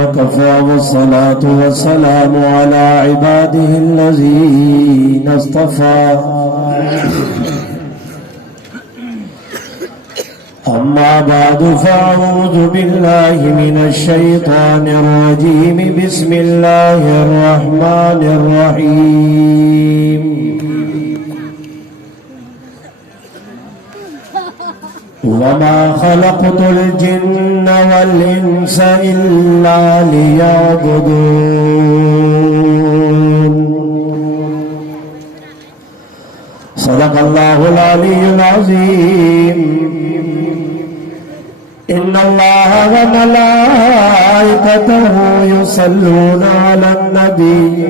وكفى والصلاة والسلام على عباده الذين اصطفى أما بعد فأعوذ بالله من الشيطان الرجيم بسم الله الرحمن الرحيم وما خلقت الجن والإنس إلا ليعبدون صدق الله العلي العظيم إن الله وملائكته يصلون على النبي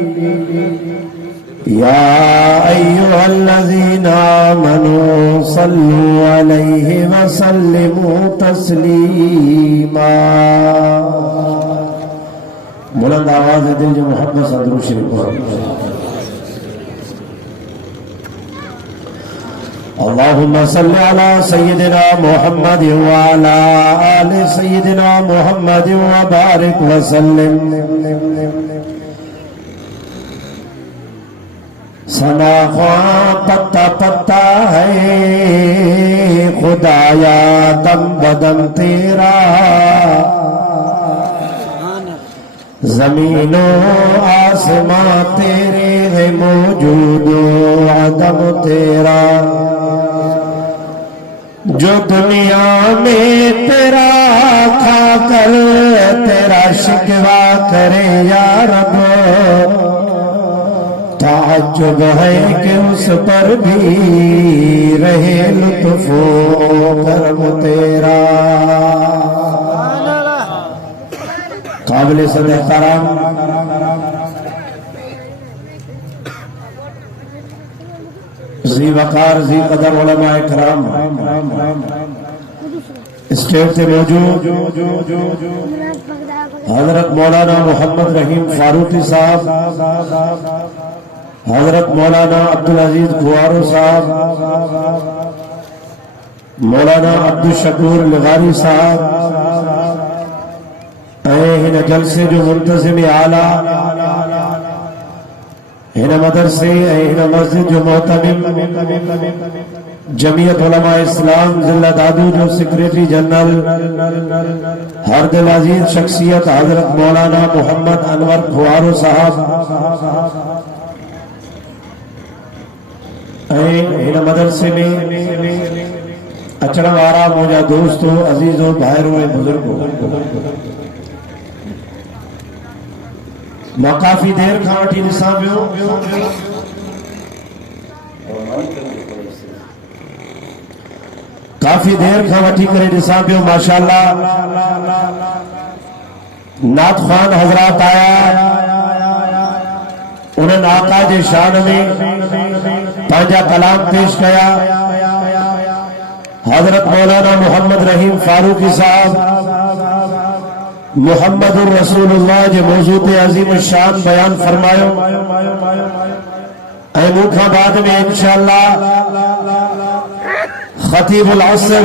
يا أيها الذين آمنوا صلوا عليه وسلموا تسليما बुलंद आवाज दिल जो मोहब्बत से दुरूद शरीफ اللهم صل على سيدنا محمد وعلى آل سيدنا محمد وبارك وسلم सना पत्ता पत्ता है खुदाया दम बदम तेरा जमीनों आसमां तेरे है मौजूद आदम तेरा जो दुनिया में तेरा खाकर तेरा शिकवा करे या रब ताज्जुब है कि उस पर भी रहे लुत्फो करम तेरा काबिल सद एहतराम जी वकार जी कदर उलमा इकराम स्टेज पे मौजूद हजरत मौलाना मोहम्मद रहीम फारूकी साहब, हजरत मौलाना अब्दुल अजीज खुआरो साहब, मौलाना अब्दुल शकूर लगारी साहब, इन जलसे जो मुंतज़िम आला इन मदरसे इन मस्जिद जो मोहतमिम जमीयत उलमा इस्लाम जिला दादू जो सेक्रेटरी जनरल हर दिल अजीज शख्सियत हजरत मौलाना मोहम्मद अनवर खुआरो साहब, इन मदरसे में अचण वारा मुझा दोस्तों अजीजों भाइरों बुजुर्गों मां काफ़ी देर खां वठी ॾिसां पियो काफ़ी देर खां वठी करे ॾिसां पियो माशाअल्लाह नात ख़ान हज़रात आया उन्हनि आका जे शान में पंहिंजा कलाम पेश कया। हजरत मौलाना मोहम्मद रहीम फारूकी साहब मोहम्मद रसूलुल्लाह जे मौजू पे अजीम शान बयान फरमायो ऐं मूंखां बाद में इंशाअल्लाह खतीबुल असर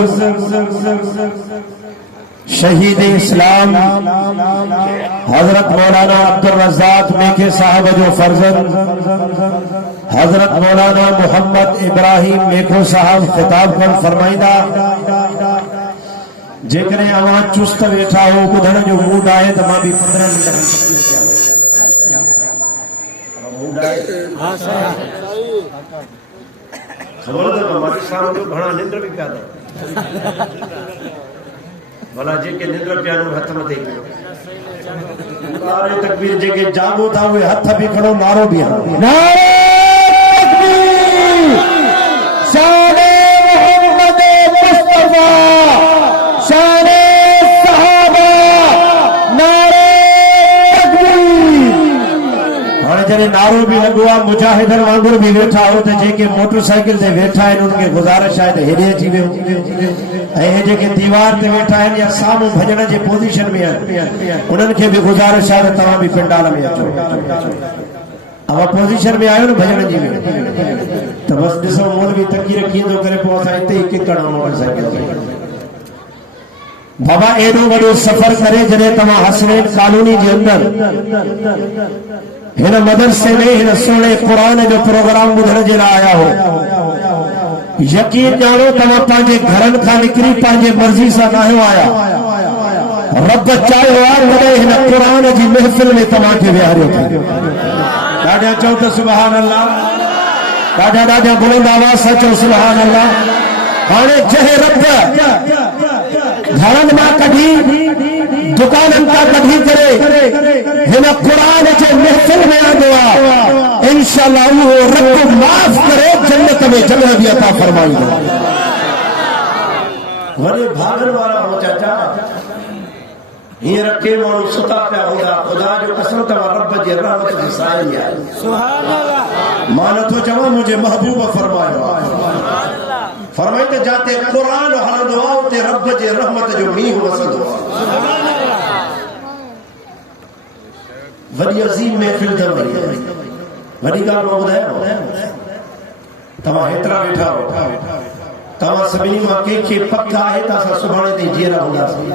शहीद इस्लाम हजरत मौलाना अब्दुल रज़्ज़ाक मेखे साहब जो फर्जंद हजरत मौलाना मोहम्मद इब्राहिम मेखो साहब खिताब कर फरमाइंदा। जेकर आवाज चुस्त वेठा हो ॿुधण जो मूड आहे त मां बि 15 मिनट भला जेके निंद्र पिया हथ मथे तकबीर जेके जागो था उहे हथ भी खड़ो नारो भी नारे तकबीर शाने मोहम्मद मुस्तफा शाने सहाबा नारे तकबीर। हाणे जॾहिं नारो भी लगो आ मुजाहिदन वांगुर भी वेठा हो त जेके मोटरसाइकिल ते वेठा आहिनि उनखे गुज़ारिश आहे त हेॾे अची वियो ऐं जेके दीवार ते वेठा आहिनि या साम्हूं भॼण जे पोज़ीशन में आहिनि उन्हनि खे बि गुज़ारिश आहे त तव्हां बि पिंडाल में अचो। अब पोज़ीशन में आयो न भॼण जी में त बसि ॾिसो मौलवी तकीर कीअं थो करे पोइ असां हिते ई किकड़ मोटरसाइकिल बाबा एडो वडो सफर करे जॾहिं तव्हां हसनैन कॉलोनी जे अंदर हिन मदरसे में हिन सुहिणे क़ुरान जो प्रोग्राम ॿुधण जे लाइ आया हो, यकीन ॼाणो तव्हां पंहिंजे घरनि खां निकिरी पंहिंजे मर्ज़ी सां न आहियो आया। रब चाहियो आहे तॾहिं हिन क़ुरान जी महफ़िल में तव्हांखे विहारियो अथई। ॾाढा चओ त सुभान अल्लाह, ॾाढा ॾाढा बुलंद आवाज़ सां चओ सुभान अल्लाह। हाणे जंहिं रब घरनि मां कढी दुकाननि खां कढी करे हिन क़ुरान जे महफ़िल में आंदो आहे, इंशाअल्लाह उहो रब माफ़ करे जन्नत में जगह बि अता फरमाईंदो। वॾे भागनि वारा हो चाचा, हींअर के माण्हू सुता पिया हूंदा, ख़ुदा जो कसम तव्हां रब जे रहमत जे साए में आहियो। सुभान अल्लाह। मां नथो चवां, मुंहिंजे महबूब फरमायो आहे, फरमाई त जाते क़ुरान हलंदो आहे उते रब जे रहमत जो मींहुं वसंदो आहे। वॾी अज़ीम महफ़िल अथव, वॾी ॻाल्हि मां ॿुधायां, तव्हां हेतिरा वेठा हो, तव्हां सभिनी मां कंहिंखे पक आहे त असां सुभाणे ताईं जीअरा हूंदासीं।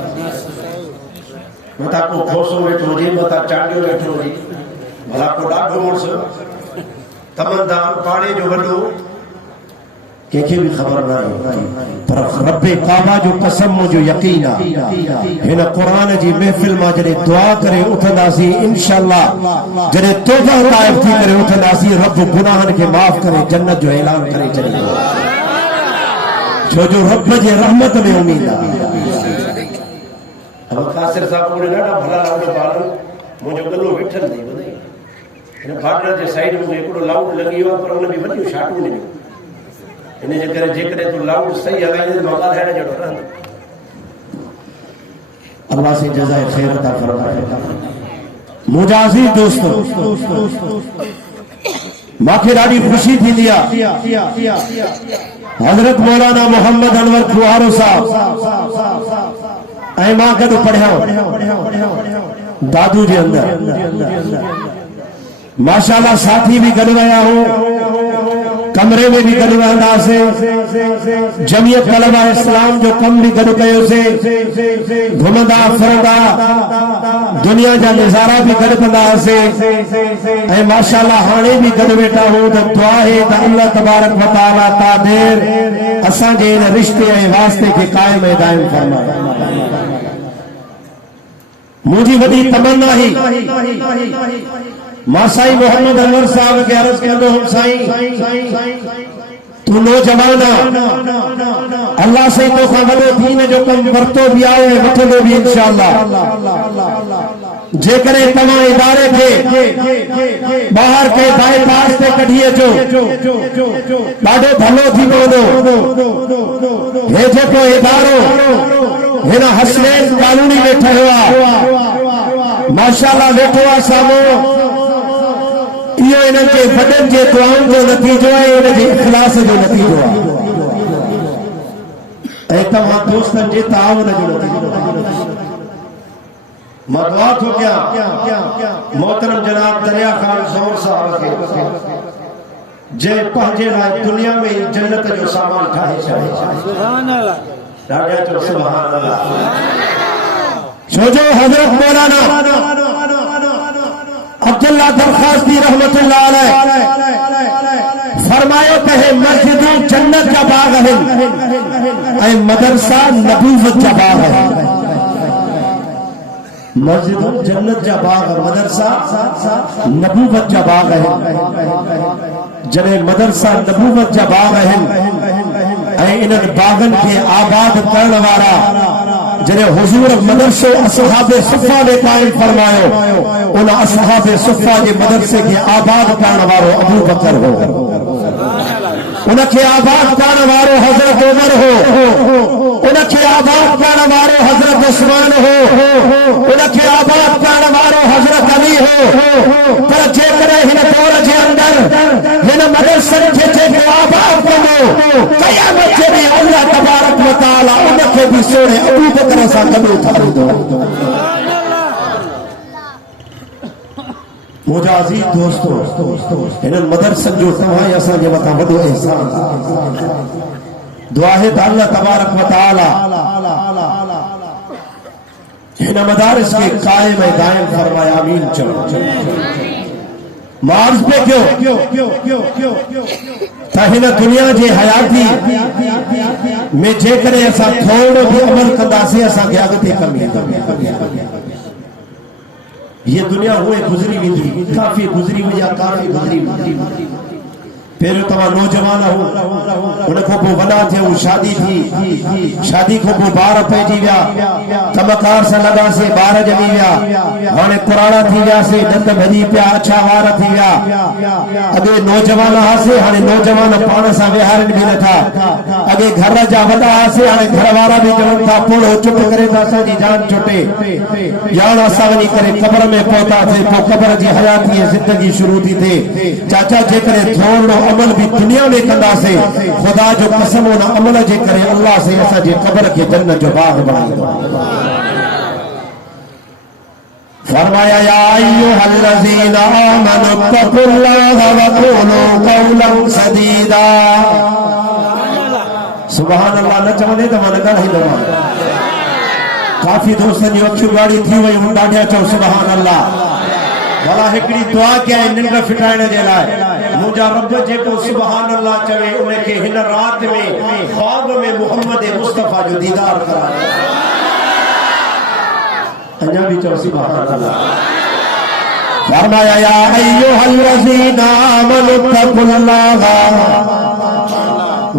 मथां को खोसो वेठो हुजे, मथां चांडियो वेठो हुजे, भला को ॾाढो मुड़ुसु तमंदा पाड़े जो वॾो, कंहिंखे बि ख़बर न आहे, पर रब्बे काबा जो कसम मुंहिंजो यकीन आहे हिन क़ुरान जी महफ़िल मां जॾहिं दुआ करे उथंदासीं, इंशाअल्लाह जॾहिं तौबा ताइब थी करे उथंदासीं, रब गुनाहनि खे माफ़ करे जन्नत जो ऐलान करे छॾींदो, छो जो रब जे रहमत में उम्मीद आहे। अब कासिर साहब ने ॾाढा भला लाउड ॿारनि मुंहिंजो गलो वेठल थी वञे, हिन फाटल जे साइड में हिकिड़ो लाउड लॻी वियो, पर हुन बि वॾियूं शाटूं ॾिनियूं, इन जे करे जेकॾहिं तूं लाउड सही हलाईंदे त ॻाल्हाइण जहिड़ो रहंदो। अल्लाह से जज़ाए खैर अता फरमाए। मुंहिंजा अज़ीज़ दोस्तो, मूंखे ॾाढी ख़ुशी थींदी आहे, हज़रत मौलाना मोहम्मद अनवर खुआरो साहब ऐं मां गॾु पढ़िया दादू जे अंदर, माशाअल्लाह साथी भी गॾु विया हो, कमरे में भी गॾु वेंदासीं, जमियत तलबा इस्लाम जो कम भी गॾु कयोसीं, घुमंदा फिरंदा दुनिया जा नज़ारा भी गॾु कंदासीं, ऐं माशाअल्लाह हाणे भी गॾु वेठा हो त दुआ आहे त अल्लाह तबारक व तआला तादेर असांजे इन रिश्ते ऐं वास्ते खे क़ाइम ऐं दाइम फरमाए। मुंहिंजी वॾी तमन्ना ही मां साईं मोहम्मद अनवर साहब खे अर्ज़ कंदो हुउमि, साईं तू नौजवान अल्लाह से तोखां वॾो दीन जो कमु वरितो बि आहे ऐं वठंदो बि इंशाअल्लाह। जेकॾहिं तव्हां इदारे खे ॿाहिरि के बाईपास ते कढी अचो, ॾाढो भलो थी पवंदो। हे जेको इदारो हिन हसनैन कॉलोनी में ठहियो आहे, माशाअल्लाह वेठो आहे साम्हूं, इहो इन्हनि जे वॾनि जे दुआउनि जो नतीजो आहे, इन्हनि जे इख़लास जो नतीजो आहे, ऐं तव्हां दोस्तनि जे ताउन जो नतीजो। मां दुआ थो कयां मोहतरम जनाब दरिया खान ज़ौर साहब खे, जंहिं पंहिंजे लाइ दुनिया में जन्नत जो सामान ठाहे छॾियो। ॾाढा चओ सुभान अल्लाह। छो जो हज़रत मौलाना अब्दुल्ला दरखास्ती रहमतुल्लाह अलैह फरमायो त हे मस्जिदूं जन्नत जा बाग आहिनि ऐं मदरसा नबूवत जा बाग आहिनि। मस्जिदूं जन्नत जा बाग, मदरसा नबूवत जा बाग आहिनि। जॾहिं मदरसा नबूवत जा बाग आहिनि ऐं इन्हनि बागनि खे आबाद करण वारा जॾहिं हुजूर मदरसो असहाबे सुफ़ा में क़ाइम फरमायो, उन असहाबे सुफ़ा जे मदरसे खे आबाद करण वारो अबू बकर हो, उनखे आबाद करण वारो हज़रत उमर हो, उनखे आबाद करण वारो हज़रत उस्मान हो, उनखे आबाद करण वारो हज़रत अली हो। पर जेकॾहिं हिन दौर जे अंदर हिन मदरसनि खे जेको आबाद कंदो, क़यामत जे ॾींहुं अल्लाह तबारक व तआला उनखे बि सोणे अबू बकर सां गॾु उथारींदो। मुंहिंजा अज़ीज़ दोस्तो, हिननि मदरसनि जो तव्हां असांजे मथां वॾो एहसान आहे। दुआ आहे त अल्लाह तबारक व तआला हिन मदारिस के कायम दायम फरमाया आमीन चलो मार्ज पे क्यों हिन दुनिया जे हयाती में जेकरे असां थोड़ो भी अमल कंदासीं असांखे अॻिते कमी ये दुनिया हुए गुजरी वेंदी काफ़ी गुजरी वई आहे काफ़ी गुजरी वेंदी पहिरियों तव्हां नौजवान हो उन खां पोइ वॾा थियो शादी थी शादी खां पोइ ॿार पइजी विया कमकार सां लॻासीं ॿार ॼमी विया हाणे पुराणा थी वियासीं ॾंद भॼी पिया अछा वार थी विया अॻे नौजवान हुआसीं हाणे नौजवान पाण सां विहारनि बि नथा अॻे घर जा वॾा हुआसीं हाणे घर वारा बि चवनि था पोड़ो चुप करे त असांजी जान छुटे ॼाण असां वञी करे क़बर में पहुतासीं पोइ क़बर जी हयाती ज़िंदगी शुरू थी थिए चाचा जेकॾहिं थोरो अमल भी दुनिया में कंदासे खुदा जो कसम उन अमल जे करे अल्लाह से असा जे कब्र के जन्नत जो बाग बनाईंदो फरमाया या अय्युहल्लज़ीना आमनु तक़ुल्लाह व क़ूलू क़ौलन सदीदा सुभान अल्लाह न चवंदे त मन कर हिंदो काफी दोस्तन जो अखियूं गाड़ी थी वई हुन ॾाढा चओ सुभान अल्लाह भला हिकड़ी दुआ कया निंड फिटाइण जे लाइ मुंहिंजा रब जेको सुभान अल्लाह चवे उनखे हिन रात में ख्वाब में मोहम्मद मुस्तफा जो दीदार कराए अञा भी चओ सुभान अल्लाह फरमाया या अय्युहल्लज़ीना आमनु तक़ुल्लाह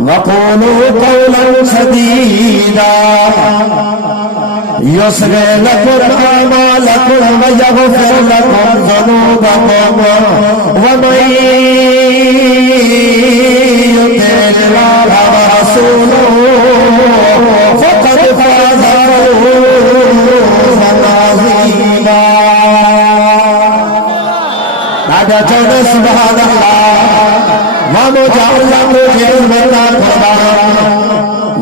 व क़ूलू क़ौलन सदीदा युस्लिह लकुम अमालकुम व यग़फिर लकुम ज़ुनूबकुम व मन युति'िल्लाह व रसूलहु फ़क़द फ़ाज़ फ़ौज़न अज़ीमा राजा चौदह सुभान अल्लाह वामोजा अल्लाह मुझे इज़्ज़त क़ुरबान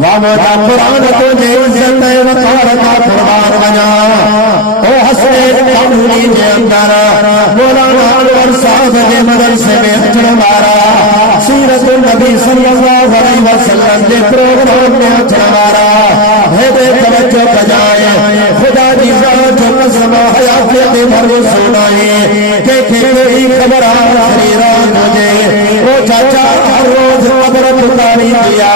वामोजा कुरान तुझे इज़्ज़त वक़ार का कुर्बान बना ओ हसनैन कानूनी के अंदर मौलाना अनवर साहब के मदरसे में अचण वारा सीरत नबी सल्लल्लाहु अलैहि वसल्लम के प्रोग्राम में अचण वारा हेदे तवज्जो बजाए खुदा की ज़ात जो कसम हयात के भरोसे सुनाए के केड़ी खबर आखिरी रात मुझे ओ चाचा हर रोज कब्र पुकारी दिया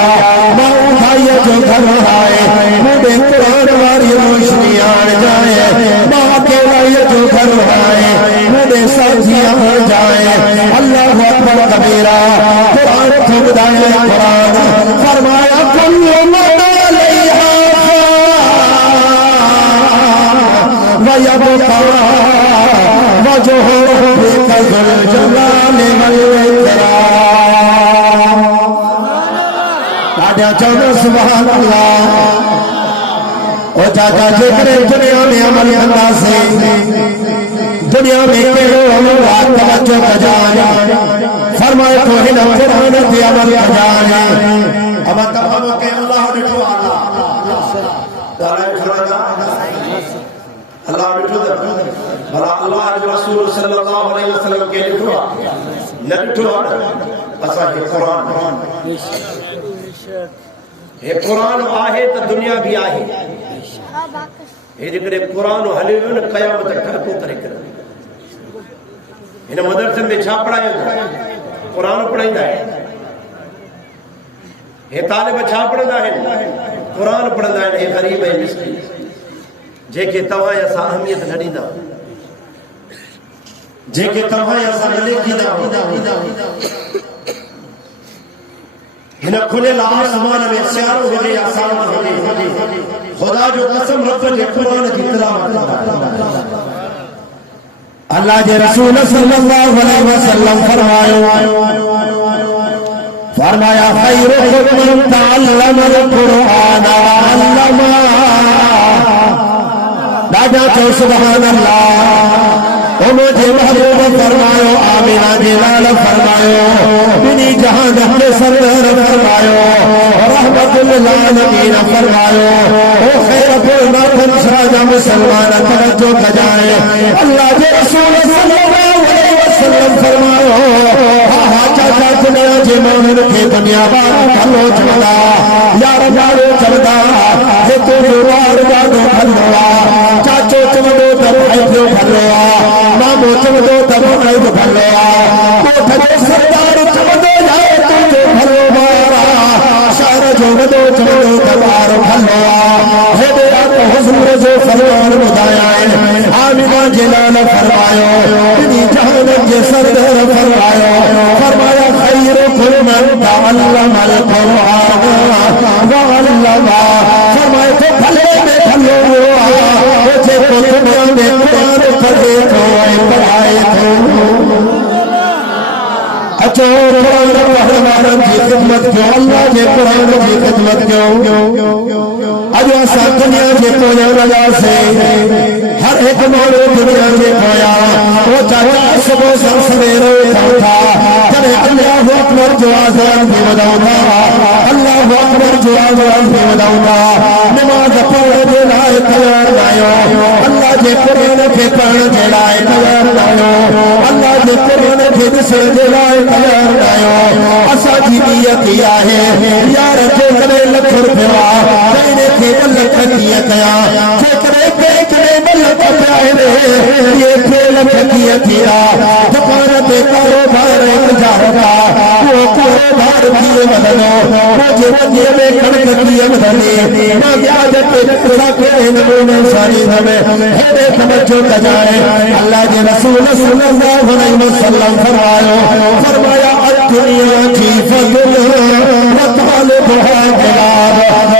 जो घर आए मुझे कुरान वाली रोशनी आन जाए माँ के लिए जो घर आए मुझे साथी आ जाए अल्लाह अकबर कबीरा कुरान खुदाए कुरान फरमाया कुल्लु मन अलैहा व यबका वजहु रब्बिका ज़ुल जलाली वल इकराम चौदह सुभान अल्लाह ओ चाचा जेकरे दुनिया में अमल कंदा से दुनिया में केड़ो अमल तवज्जो बजाए फरमाए तो हिन कुरान ते अमल बजाए अब तमाम के अल्लाह ॾिठो अल्लाह ॾिठो भला अल्लाह जो रसूल सल्लल्लाहु अलैहि वसल्लम के ॾिठो न ॾिठो असा के कुरान हे कुरान आहे त दुनिया भी आहे हे जेकॾहिं कुरान हले वियो न क़यामत ठहको करे करे हिन मदरसे में छा पढ़ायो कुरान पढ़ाईंदा आहिनि हे तालिब छा पढ़ंदा आहिनि कुरान पढ़ंदा आहिनि हे ग़रीब ऐं मिस्कीन जेके तव्हां असां अहमियत न ॾींदा जेके तव्हां असां न लेखींदा हिन खुलियल आसमान में सियारो हुजे या सावन हुजे खुदा जो कसम रब जे कुरान की तिलावत अल्लाह जे रसूल सल्लल्लाहु अलैहि वसल्लम फरमाया खैरुकुम मन तअल्लमल कुरान व अल्लमा दादा चो सुभान अल्लाह ओ मुझे महबूब फरमायो आमीना जी लाल फरमायो बिनी जहान के सरदार फरमायो रहमतुल लिल आलमीन फरमायो ओ खैरुल नाथन साजा मुसलमान तवज्जो बजाए अल्लाह के रसूल सल्लल्लाहु अलैहि वसल्लम फरमायो हा चाचा दुनिया जे मोहन के दुनिया बार भलो चवदा यार यारो चवदा हे तो वार वादो भलवा भलो मामो चवंदो त माई जो भलो कोठ जो सरदार चवंदो जाए तुंहिंजो भलो मारा शहर जो वॾो चवंदो त ॿार भलो हेॾे आको हुज़ूर जो फरमान ॿुधाया आहिनि आमिना जे लाल फरमायो ॿिन्ही जहाननि जे सरदार फरमायो खैरुकुम मन तअल्लमल क़ुरआन वअल्लमा फरमाए तो भले में भलो जेको दुनिया में कुरान पढ़े थो ऐं पढ़ाए थो अचो कुरान पढ़ण वारनि जी ख़िदमत कयो अल्लाह जे कुरान जी ख़िदमत कयो अॼु असां दुनिया जे पोयां रहियासीं हर हिकु माण्हू दुनिया जे पोयां वो चाचा सुबुह सां सवेरे उथूं था जॾहिं अल्लाहु अकबर जो आज़ान बि वॼूं था अल्लाहु अकबर जो आज़ान बि वॼूं था नमाज़ पढ़ण जे लाइ तयार न आहियो अल्लाह जे क़ुरान खे पढ़ण जे लाइ तयार न आहियो अल्लाह जे क़ुरान खे ॾिसण जे लाइ तयार न आहियो असांजी नियत इहा आहे यार जेकॾहिं लख रुपया इन खे ॿ लख कीअं कयां जेकॾहिं बैंक में ॿ लख पिया आहिनि इहे टे लख कीअं थिया दुकान ते कारोबार उहो कारोबार कीअं वधंदो मुंहिंजे वॾीअ में कणक कीअं वधंदी मां व्याज ते कहिड़े नमूने सां ॾींदमि हेॾे तवजो कजाए अल्लाह जे रसूल सल्लल्लाहु अलैहि वसल्लम फरमाया दुनिया जी फज़ल वतालिबुहा गिलाब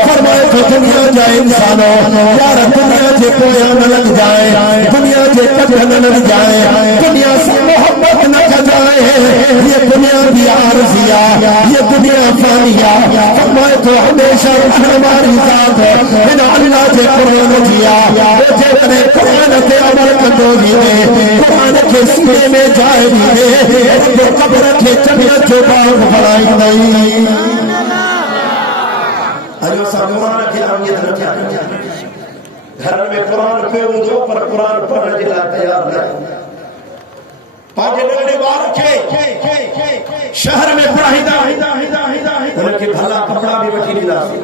फरमाए तो दुनिया जा इंसानो यार दुनिया जे पोयां न लग जाए दुनिया जे कट न लग जाए दुनिया से मोहब्बत न कजाए ये दुनिया की आरज़िया ये दुनिया फानिया फरमाए तो हमेशा हमारी ज़ात इन अल्लाह जे कुरान जिया जेकॾहिं कुरान ते अमल कंदो वीहे कुरान खे सीने में जाए वीहे तो क़ब्र खे जन्नत जो बाग बणाईंदई अॼु असां कुरान खे अहमियत नथा ॾियूं घर में कुरान पियो हूंदो पर कुरान पढ़ण जे लाइ तयार न पंहिंजे नंढे ॿार खे शहर में पढ़ाईंदा हुनखे भला कपिड़ा बि वठी ॾींदासीं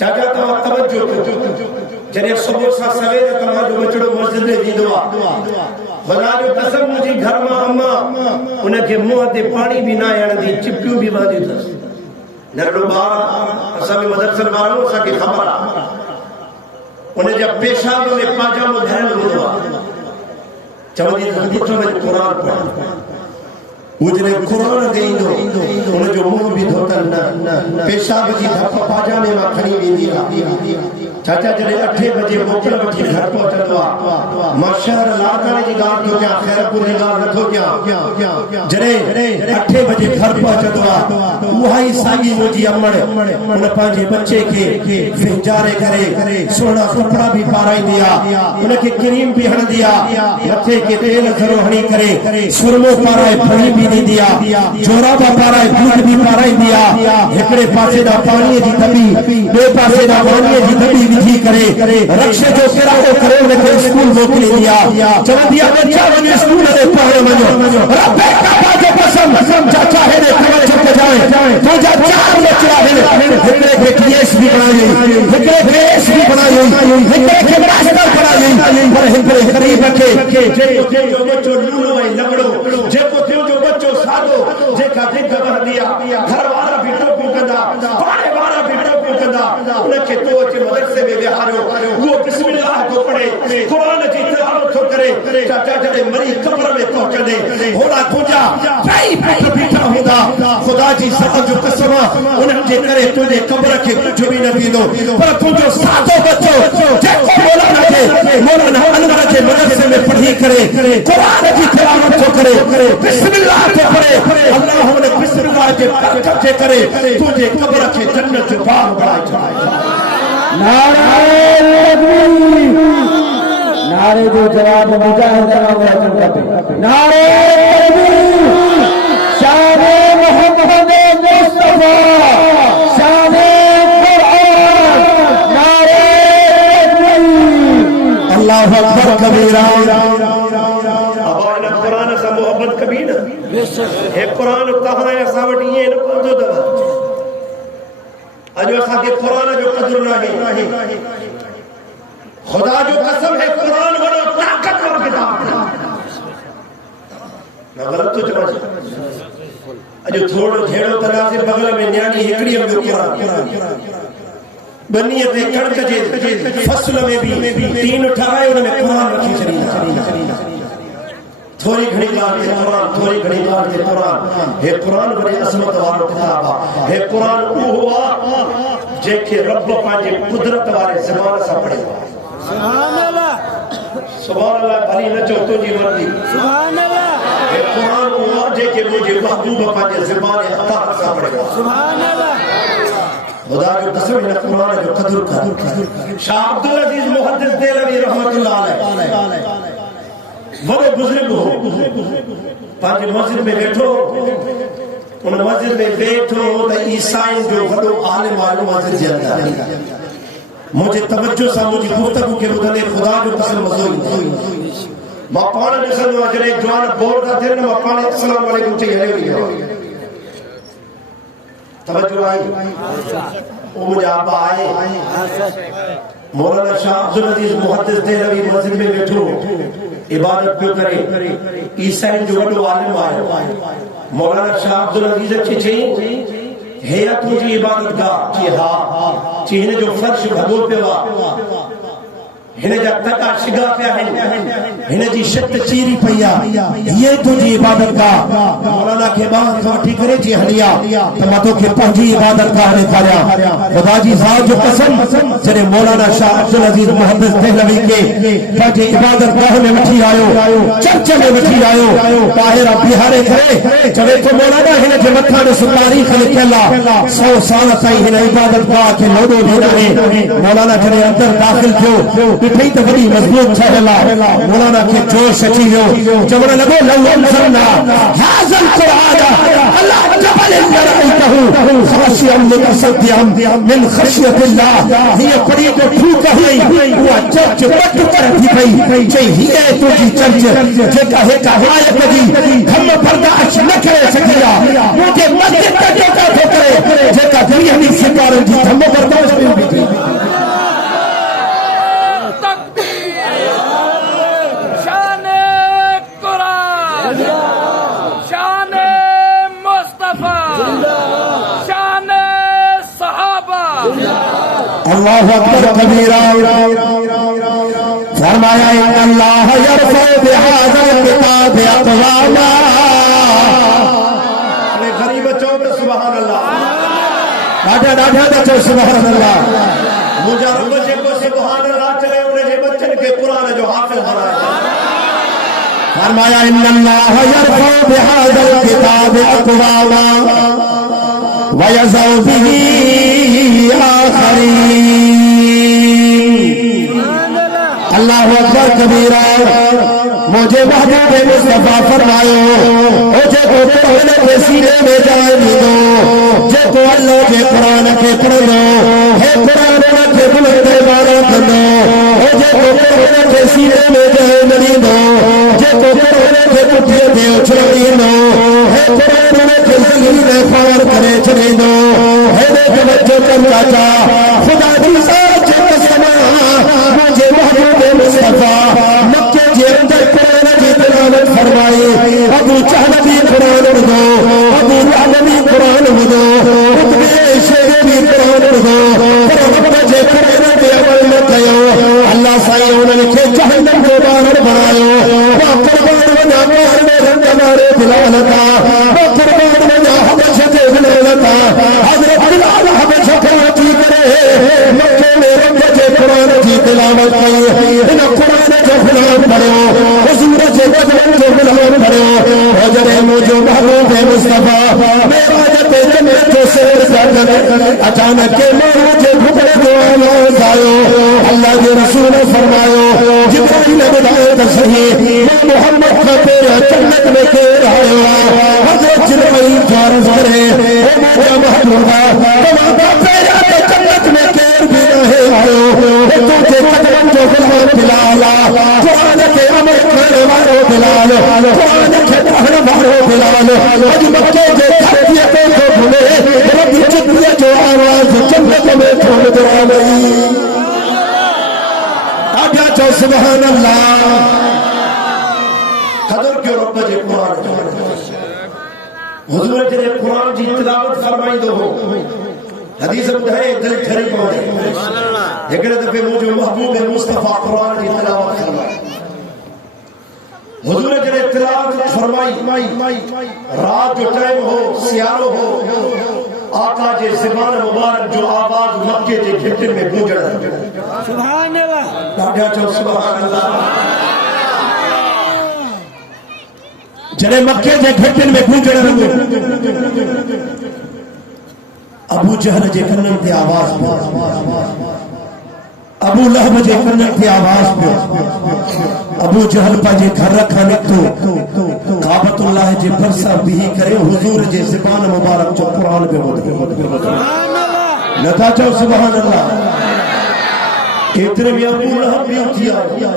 चाचा तव्हां तवजो जॾहिं सुबुह सां सवेर तव्हांजो बचड़ो मस्जिद में वेंदो आहे ख़ुदा जो कसम मुंहिंजी घर मां अम्मा उनखे मुंहं ते पाणी बि न हणंदी चिपकियूं बि बांधियूं अथसि नंढड़ो ॿार असां बि मदरसनि वारो असांखे ख़बर आहे उनजे पेशाब में पाजामो धरियल हूंदो आहे चवंदी पुटु वञी क़ुरान पढ़ वो जॾहिं क़ुरान ते ईंदो उनजो मुंहुं बि धोतल न पेशाब जी धप पाजामे मां खणी वेंदी आहे चाचा जॾहिं 8 बजे मोकल वठी घर पहुचंदो आहे मां शहर लाड़काणे जी ॻाल्हि थो कयां खैरपुर जी ॻाल्हि नथो कयां जॾहिं 8 बजे घर पहुचंदो आहे उहा ई साॻी मुंहिंजी अमड़ उन पंहिंजे बच्चे खे विंजारे करे सुहिणा कपिड़ा बि पाराईंदी आहे उनखे क्रीम बि हणंदी आहे मथे खे तेल थोरो हणी करे सुरमो पाराए फणी बि ॾींदी आहे जोराबा पाराए दूध बि पाराईंदी आहे हिकिड़े पासे ॾांहुं पाणीअ जी दॿी ॿिए पासे ॾांहुं पाणीअ जी दॿी विझी करे रक्ष जो किरायो करे उनखे स्कूल मोकिलींदी आहे चवंदी आहे बच्चा वञो स्कूल में पढ़ण वञो रब काबा जो कसम चाचा हेॾे तवजो कजाए तुंहिंजा 4 बच्चा आहिनि हिकिड़े खे केस बि बणायो हिकिड़े खे एस बि बणायो हिकिड़े खे मास्टर बणायो पर हिकिड़े ग़रीब खे जेको तुंहिंजो बच्चो लूलो ऐं लंगड़ो जेको तुंहिंजो बच्चो सादो जेका धिक भरंदी आहे घर वारा बि टोपियूं कंदा पाड़े वारा बि टोपियूं कंदा उनखे तो अचे मदरसे में विहारियो उहो बिस्मिल्लाह थो पढ़े क़ुरान जी तिलावत थो करे चाचा जॾहिं मरी क़ब्र में पहुचंदे होड़ा तुंहिंजा टई पुट बीठा हूंदा ख़ुदा जी ज़ात जो कसम उन्हनि जे करे तुंहिंजे क़ब्र खे कुझु बि न थींदो पर तुंहिंजो सादो बच्चो जेको मौलाना अनवर जे मदरसे में पढ़ी करे क़ुरान जी तिलावत थो करे बिस्मिल्लाह थो पढ़े अल्लाह हुन बिस्मिल्लाह जे बरकत जे करे तुंहिंजे क़ब्र खे जन्नत जो बाग बणाए छॾींदो नारे तकबीर नारे जो जवाब मुजाहिद नारे तकबीर शान मोहम्मद मुस्तफा शान कुरान नारे तकबीर अल्लाहु अकबर कबीरा अब कुरान से मोहब्बत कभी न हे कुरान तहां असां वटि ईअं न पहुतो अथव अॼु असांखे कुरान जो क़दुरु नाहे खुदा जो कसम है कुरान वड़ो ताकतवर किताब ना गलत तो चलो अजो थोड़ो झेड़ो तरह से बगल में न्याणी हिकड़ी में कुरान बनिए ते कणक जे फसल में भी तीन ठाए उन में कुरान रखी छड़ी थोड़ी घड़ी ॻाल्हि ते कुरान थोड़ी घड़ी ॻाल्हि ते कुरान हे कुरान बड़े अज़मत वारो किताब आहे हे कुरान उहो आहे जेके रब पंहिंजे कुदरत वारे ज़बान सां पढ़ियो सुभान अल्लाह भली न चओ तुंहिंजी मर्ज़ी सुभान अल्लाह हे कुरान उहो आहे जेके मुंहिंजे महबूब पंहिंजे ज़बान अता सां पढ़ियो सुभान अल्लाह खुदा जो कसम है कुरान जो कदर कर शाह अब्दुल अजीज मुहद्दिस देलवी रहमतुल्लाह अलैह वॾो बुजुर्ग हो पंहिंजे मस्जिद में वेठो उन मस्जिद में वेठो त ईसाई जो वॾो आलिम आयो मस्जिद जे अंदर मुझे तवज्जो सां मुंहिंजी गुफ़्तगू खे ॿुधंदे खुदा जो कसम मज़ो ईंदो मां पाण ॾिसंदो आहियां जॾहिं जवान बोर था थियनि मां पाण अस्सलाम वालेकुम चई हलियो वेंदो तवज्जो आई ओ मुंहिंजा अबा आए मौलाना शाह अब्दुल अजीज मुहद्दिस देलवी मस्जिद में वेठो इबादत पियो करे ईसाई जो वॾो आलिम आयो मौलाना शाह अब्दुल अजीज खे चई हे तुंहिंजी इबादत गाह चई हा चई हिन जो फर्श भॻो पियो आहे हिन जा टका शिगा पिया आहिनि हिन जी छत चीरी पई आहे ये तुंहिंजी इबादत गाह मौलाना खे ॿार खां वठी करे जी हलिया त मां तोखे पंहिंजी इबादत गाह ॾेखारियां खुदा जी ज़ात जो कसम जॾहिं मौलाना शाह अब्दुल अजीज मुहद्दिस देहलवी खे पंहिंजे इबादत गाह में वठी आयो चर्च में वठी आयो ॿाहिरां बीहारे करे चवे थो मौलाना हिन जे मथां ॾिस तारीख़ लिखियल आहे 100 साल ताईं हिन इबादत गाह खे लोॾो बि न आहे मौलाना जॾहिं अंदर दाख़िल थियो ॾिठई त वॾी मज़बूत ठहियल आहे मौलाना खे जोश अची वियो चवण लॻो लौ अंज़लना हाज़ल क़ुरान अला जबल रअयतहु ख़ाशिअन मुतसद्दिअन मिन ख़शियतिल्लाह हीअ पढ़ी को ठूक हई उहा चर्च पट पर थी पई चई हीअ तुंहिंजी चर्च जेका हिक आयत जी धम बर्दाश्त न करे सघी आहे मुंहिंजे मस्जिद ते टोका थो करे जेका 20 सितारनि जी धम बर्दाश्त न थी अल्लाहु अकबर कबीरा फरमाया अल्लाह यरफउ बिहाज़ल किताब अक़वामा अरे गरीब चओ त सुभान अल्लाह ॾाढा ॾाढा त चओ सुभान अल्लाह मुंहिंजा रब जेको सुभान अल्लाह चले उन जे बच्चन खे क़ुरान जो हाफ़िज़ बणाए फरमाया अल्लाह यरफउ बिहाज़ल किताब अक़वामा वयज़उ बिही अल्लाह अकबर कबीरा मुझे महबूब मुस्तफा फरमायो ओ जेको कुरान के सीने में जाए ॾींदो जेको अल्लाह जे कुरान खे पढ़ंदो हे कुरान खे बुलंद वारो कंदो ओ जेको कुरान के सीने में जाए न ॾींदो जेको कुरान खे पुठीअ ते उछलाईंदो हे कुरान खे ज़मीन ख़ार करे छॾींदो हे तवज्जो कर चाचा खुदा जी ज़ात जो कसम मुझे महबूब मुस्तफा मक्के जे अंदर कुरान की तिलावत फरमाई अबू जहल भी कुरान ॿुधो अबू लहब भी कुरान ॿुधो उतबे शेर भी कुरान ॿुधो पर रब जे कुरान ते अमल न कयो अल्लाह साईं उन्हनि खे जहन्नम जो ॿारु बणायो मां कुर्बान वञा ॿार में रंग मारे बिलाल था मां कुर्बान वञा हबश ते बिलाल था हज़रत बिलाल हबश खां अची करे मक्के में रब जे कुरान जी तिलावत कई इन कुरान जो गुलाम पढ़ियो हुज़ूर जे बदन जो गुलाम पढ़ियो हो जॾहिं मुंहिंजो महबूब मुस्तफा मेराज ते जन्नत जो सैर करे अचानक के माण्हू जे भुॻड़े जो आवाज़ आयो अल्लाह जे रसूल फरमायो जिब्राइल ॿुधायो त सही मोहम्मद खां पहिरियों जन्नत में केरु आयो आहे हज़रत जिब्राइल अर्ज़ करे ओ मुंहिंजा महबूबा तव्हां खां पहिरियों जन्नत में केरु बि न आयो तुंहिंजे कदमनि जो गुलाम बिलाल कुरान खे अमल करण वारो बिलाल कुरान खे पढ़ण वारो बिलाल अॼु मक्के जे धरतीअ ते थो घुमे रब जो आवाज़ जन्नत में थो ॿुधण वई सुभान अल्लाह कदर क्यों रब जे कुरान हुजूर जे कुरान जी तिलावत फरमाईंदो हो हदीस ॿुधाए दिल ठरी पवे हिकिड़े दफ़े मुंहिंजो महबूब मुस्तफ़ा कुरान जी तिलावत फरमाई हुजूर जे तिलावत फरमाई रात जो टाइम हो सियारो हो आका जे ज़बान मुबारक जो आवाज मक्के जे घिटिन में गूंजण सुभान अल्लाह ॾाढा चो सुभान अल्लाह जॾहिं मक्के जे घिटिन में गूंजण लॻो अबू जहल जे कननि ते आवाज़ पियो अबू लहब जे कननि ते आवाज़ पियो अबू जहल पंहिंजे घर खां निकितो काबतुल्लाह जे भरिसां बीही करे हुजूर जे ज़बान मुबारक जो क़ुरान पियो ॿुधे नथा चओ सुभान अल्लाह एतिरे में अबू लहब बि उथी आयो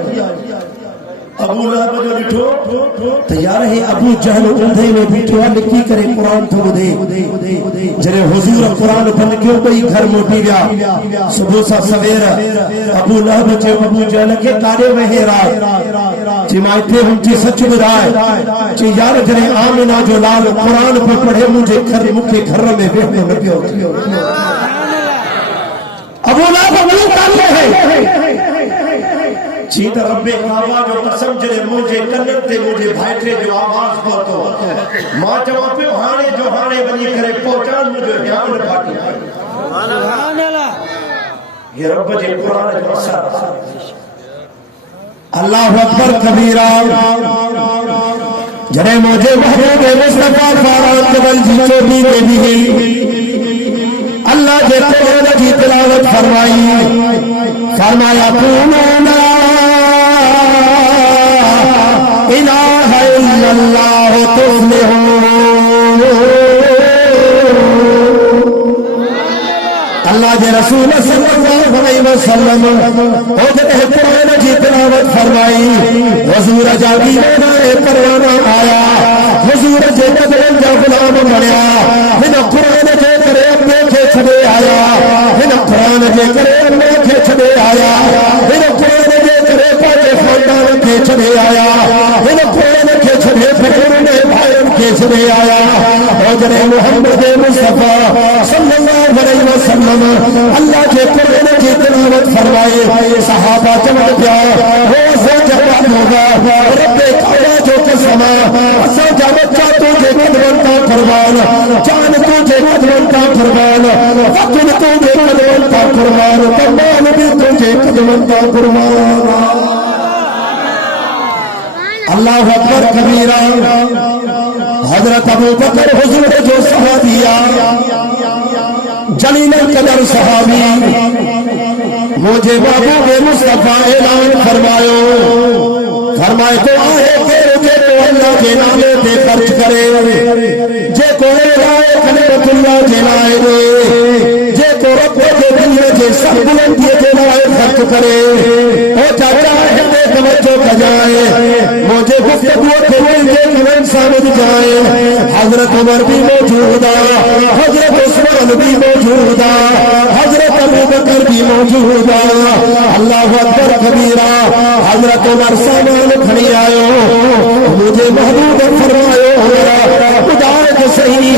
अबू लहब जो ॾिठो त यार हे अबू जहल ऊंधे में बीठो आहे लिकी करे क़ुरान थो ॿुधे जॾहिं हुजूर क़ुरान बंदि कयो ॿई घर मोटी विया सुबुह सां सवेर अबू लहब चयो अबू जहल खे काॾे वहे रात चई मां हिते हुनजी सच ॿुधाए चई यार जॾहिं आमिना जो लाल क़ुरान पियो पढ़े मूंखे घर में वेहणो न पियो अबू लहब काॾे है जी त रब्बे काबा जो कसम जॾहिं मुंहिंजे कननि ते मुंहिंजे भाइटे जो आवाज़ पहुतो मां चवां पियो हाणे जो हाणे वञी करे पहुचान मुंहिंजो ध्यानु फाटी सुभान अल्लाह ये रब जे क़ुरान जो असर अल्लाह अकबर कबीरा जॾहिं मुंहिंजे महबूब मुस्तफ़ा फारूक जबल जी चोटी ते बीही अल्लाह जे क़ुरान जी तिलावत फरमाई फरमाया कुना इलाहा इल्लल्लाह तुफ्लिहून अल्लाह के रसूल सल्लल्लाहु अलैहि वसल्लम ओ जॾहिं क़ुरान जी तिलावत फरमाई हुजूर जा दीवाना परवाना आया हुजूर जे कदमनि जा गुलाम बणिया हिन क़ुरान जे करे अम्मे खे छॾे आया हिन क़ुरान जे करे अम्मे खे छॾे आया हिन क़ुरान जे करे पंहिंजे ख़ानदान खे छॾे आया हिन क़ुरान खे छॾे फिरौन भाइनि खे छॾे आया ओ जॾहिं मुहम्मद मुस्तफ़ा सल्लल्लाहु अलैहि वसल्लम अल्लाह के क़ुरान की तिलावत फरमाए सहाबा चमक गया हो से जवाब होगा रब्बे काबा जो कसम असा जा बच्चा तुझे कदमन का कुर्बान जान तुझे कदमन का कुर्बान वक्त तुझे कदमन का कुर्बान तमाम भी तुझे कदमन का कुर्बान अल्लाह अकबर कबीरा हजरत अबू बकर हुजूर जो सहाबिया जलील कदर सहाबी मुझे महबूब मुस्तफ़ा ऐलान फरमायो फरमाए तो आहे जे को अल्लाह के नामे ते खर्च करे जे को राय कलिमतुल्लाह जे लाए दे जे को रब जे दिन जे सब बुलंदी जे लाए खर्च करे ओ चाचा हिते तवज्जो कजाए मुझे गुफ्तगू के मुझे कवन समझ जाए हजरत उमर भी मौजूद हजरत उस्मान भी मौजूद हजरत अबू बकर भी मौजूद अल्लाह अकबर कबीरा हजरत उमर सामान खड़ी आयो मुझे महबूब फरमायो खुदाए के सही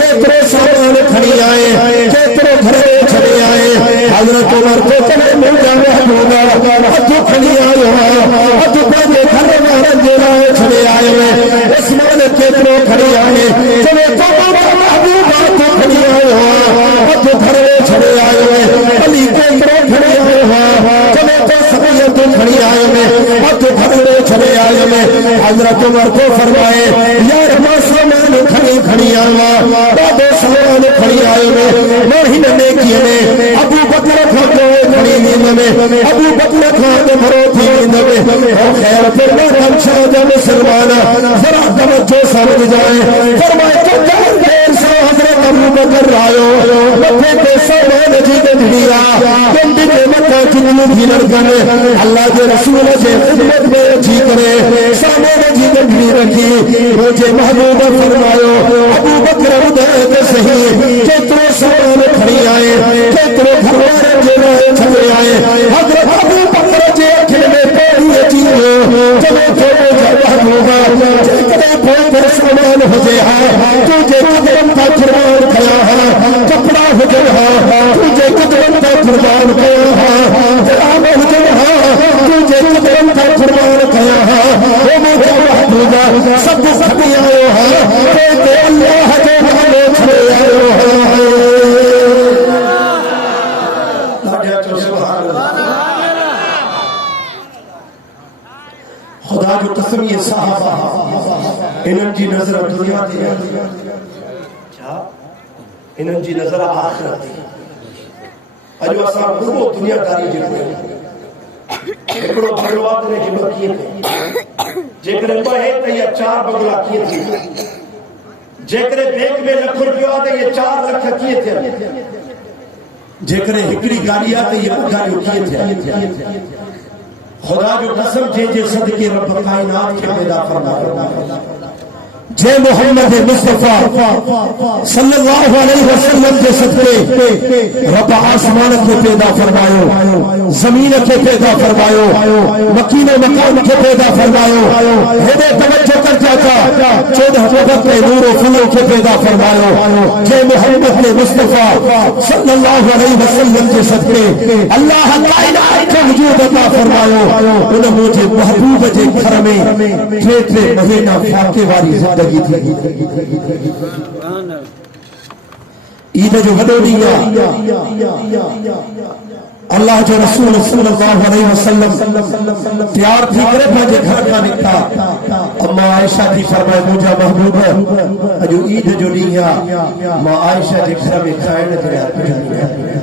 केतरे सामान खड़ी आए केतरे घरे छड़े आए हजरत उमर को चले मुझा महबूब हथ खड़ी आयो हथ पंहिंजे घर वारनि जे लाइ छड़े आयो उस्मान केतरो खड़ी आए चले तो महबूब हथ खड़ी आयो हथ घरे छड़े आयो अली केतरो खड़ी आयो चले तो सबियत खड़ी आयो हथ घरे छड़े आयो हजरत उमर को फरमाए यार मां सामान खड़ी आवा ॾाढो सामान खड़ी आयो मैं हिन नेकीअ में अबू बकर खां खड़ी नींद में अबू बकर खां भरो थी नींद में ओ खैर फिर मैं हमशा जा मुसलमान जरा तवज्जो समझ जाए फरमाए तो देर से हजरत अबू बकर आयो मथे पे सामान जी गंढिया कंध के मथा चुनू भी लड़कन अल्लाह के रसूल जे खिदमत में अची करे सामान जी गंढी रखी मुझे महबूब फरमायो अबू बकर ॿुधाए त सही केतिरो सामान खड़ी आए केतिरो घर वारनि जे लाइ छॾे आए हज़रत अबू बकर जे अखियुनि में कोई सामान हो जाए तुझे कदम का कुर्बान किया है, कपड़ा हो जाए तुझे कदम का कुर्बान किया है, जलाल हो जाए तुझे कदम का कुर्बान किया है। वो मुझे महबूबा सब खबी आयो है तो अल्लाह के नाम छे आयो है। खुदा जो कसम ये सहाबा इन्हनि जी नज़र दुनिया ते छा इन्हनि जी नज़र आखिरत ते। अॼु असां रुगो दुनियादारी जे हिकिड़ो बंगलो आहे तॾहिं क़ीमत कीअं थिए, जेकॾहिं ॿ आहे त इहा 4 बंगला कीअं थी, जेकॾहिं बैंक में लख रुपयो आहे त इहे 4 लख कीअं थिया, जेकॾहिं हिकिड़ी गाॾी आहे त इहे 2 गाॾियूं कीअं थिया। खुदा जो कसम जे सदके रब कायनात के पैदा फरमायो जे मोहम्मद मुस्तफा सल्लल्लाहु अलैहि वसल्लम के सदके रब आसमान के पैदा फरमायो, जमीन के पैदा फरमायो, मकीन मकान के पैदा फरमायो। हेदे तवज्जो कर चाचा 14 वक्त में नूर और फूल के पैदा फरमायो जे मोहम्मद मुस्तफा सल्लल्लाहु अलैहि वसल्लम के सदके अल्लाह कायनात के वजूद अता फरमायो। उन मुझे महबूब जे घर में 3 महीना फाके वाली जिंदगी थी। ईद जो वॾो ॾींहुं अल्लाह जो रसूल सल्लल्लाहु अलैहि वसल्लम तैयार थी करे पंहिंजे घर खां निकिता। अम्मा आयशा थी फरमाए मुंहिंजा महबूब अॼु ईद जो ॾींहुं आहे, मां आयशा जे घर में खाइण जे लाइ पुॼंदी आहियां।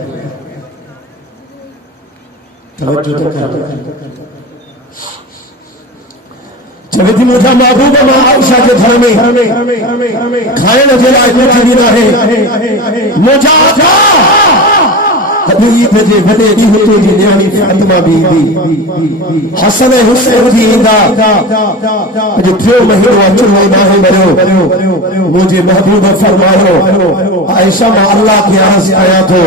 तवज्जो तो कर जब थी मुझा महबूब मां आयशा के घर में खाइण जे लाइ कुझु बि न आहे। मुझा आका अॼु ईद जे वॾे ॾींहुं ते जी न्याणी फातिमा बि ईंदी, हसन ऐं हुसैन बि ईंदा। अॼु 3 महीनो अचो न आहे मरियो। मुंहिंजे महबूब फरमायो आयशा मां अल्लाह खे अर्ज़ कयां थो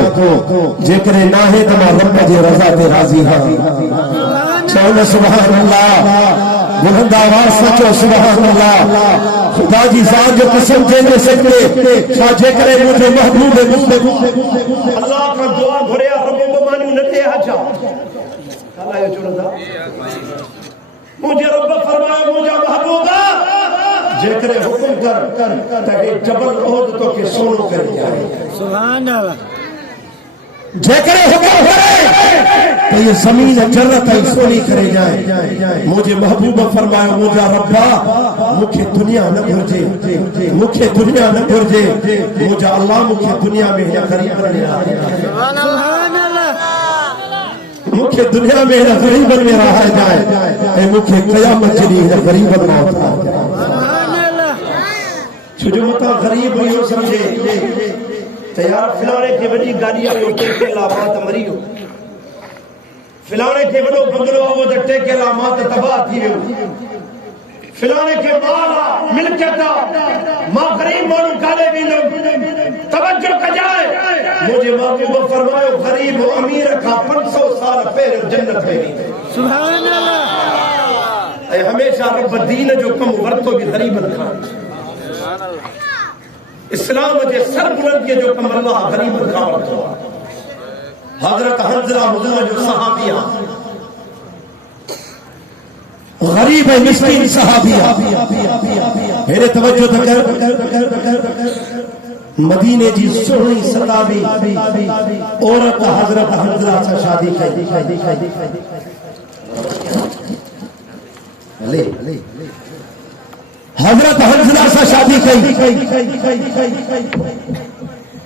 जेकॾहिं न आहे त मां रब जे रज़ा ते राज़ी आहियां। चओ न सुभान अल्लाह, बुलंद आवाज़ से चो सुभान अल्लाह। खुदा जी ज़ात जो कसम जे सदके छा जेकॾहिं मुंहिंजे महबूब अल्लाह खां दुआ घुरिया रब मानियूं न ॾे छा अल्लाह जो चवंदा मुंहिंजे रब फरमायो मुंहिंजा महबूब जेकॾहिं हुकुम कर त हे जबल उहद तोखे सोनो करे ॾियां। सुभान अल्लाह। जेकॾहिं हुकुम करे त ये ज़मीन जन्नत ऐं सोनी करे जाए। मुंहिंजे महबूब फरमायो मुंहिंजा रब्बा मूंखे दुनिया न घुरिजे, मूंखे दुनिया न घुरिजे। मुंहिंजा अल्लाह मूंखे दुनिया में हिन ग़रीबनि में रहाए, मूंखे दुनिया में हिन ग़रीबनि में रहाए जाए ऐं मूंखे क़यामत जे ॾींहुं हिन ग़रीबनि मां उथारे। छो जो मतां ग़रीब इहो सम्झे त यार फिलाणे खे वॾी गाॾी आहे उहो टेके ला मां त मरी वियो, फिलाणे खे वॾो बंगलो आहे उहो त टेके ला मां त तबाह थी वियो, फिलाणे खे माल आहे मिल्कियत आहे मां ग़रीब माण्हू काॾे वेंदुमि। तवज्जो कजाए मुंहिंजे महबूब फरमायो ग़रीब अमीर खां 500 साल पहिरियों जन्नत में वेंदो। सुभान अल्लाह। ऐं हमेशा रब दीन जो कमु वरितो बि ग़रीबनि खां। सुभान अल्लाह। इस्लाम जे सरबुलंदीअ जो कमु अल्लाह ग़रीबनि खां वरितो आहे। हज़रत हंज़ला हुज़ूर जो सहाबी आहे, गरीब ऐं मिस्कीन सहाबी आहे। हेरे तवज्जो त कर मदीने जी सुहिणी सतावी औरत हज़रत हंज़ला सां शादी कई। हज़रत हंज़ला सां शादी कई।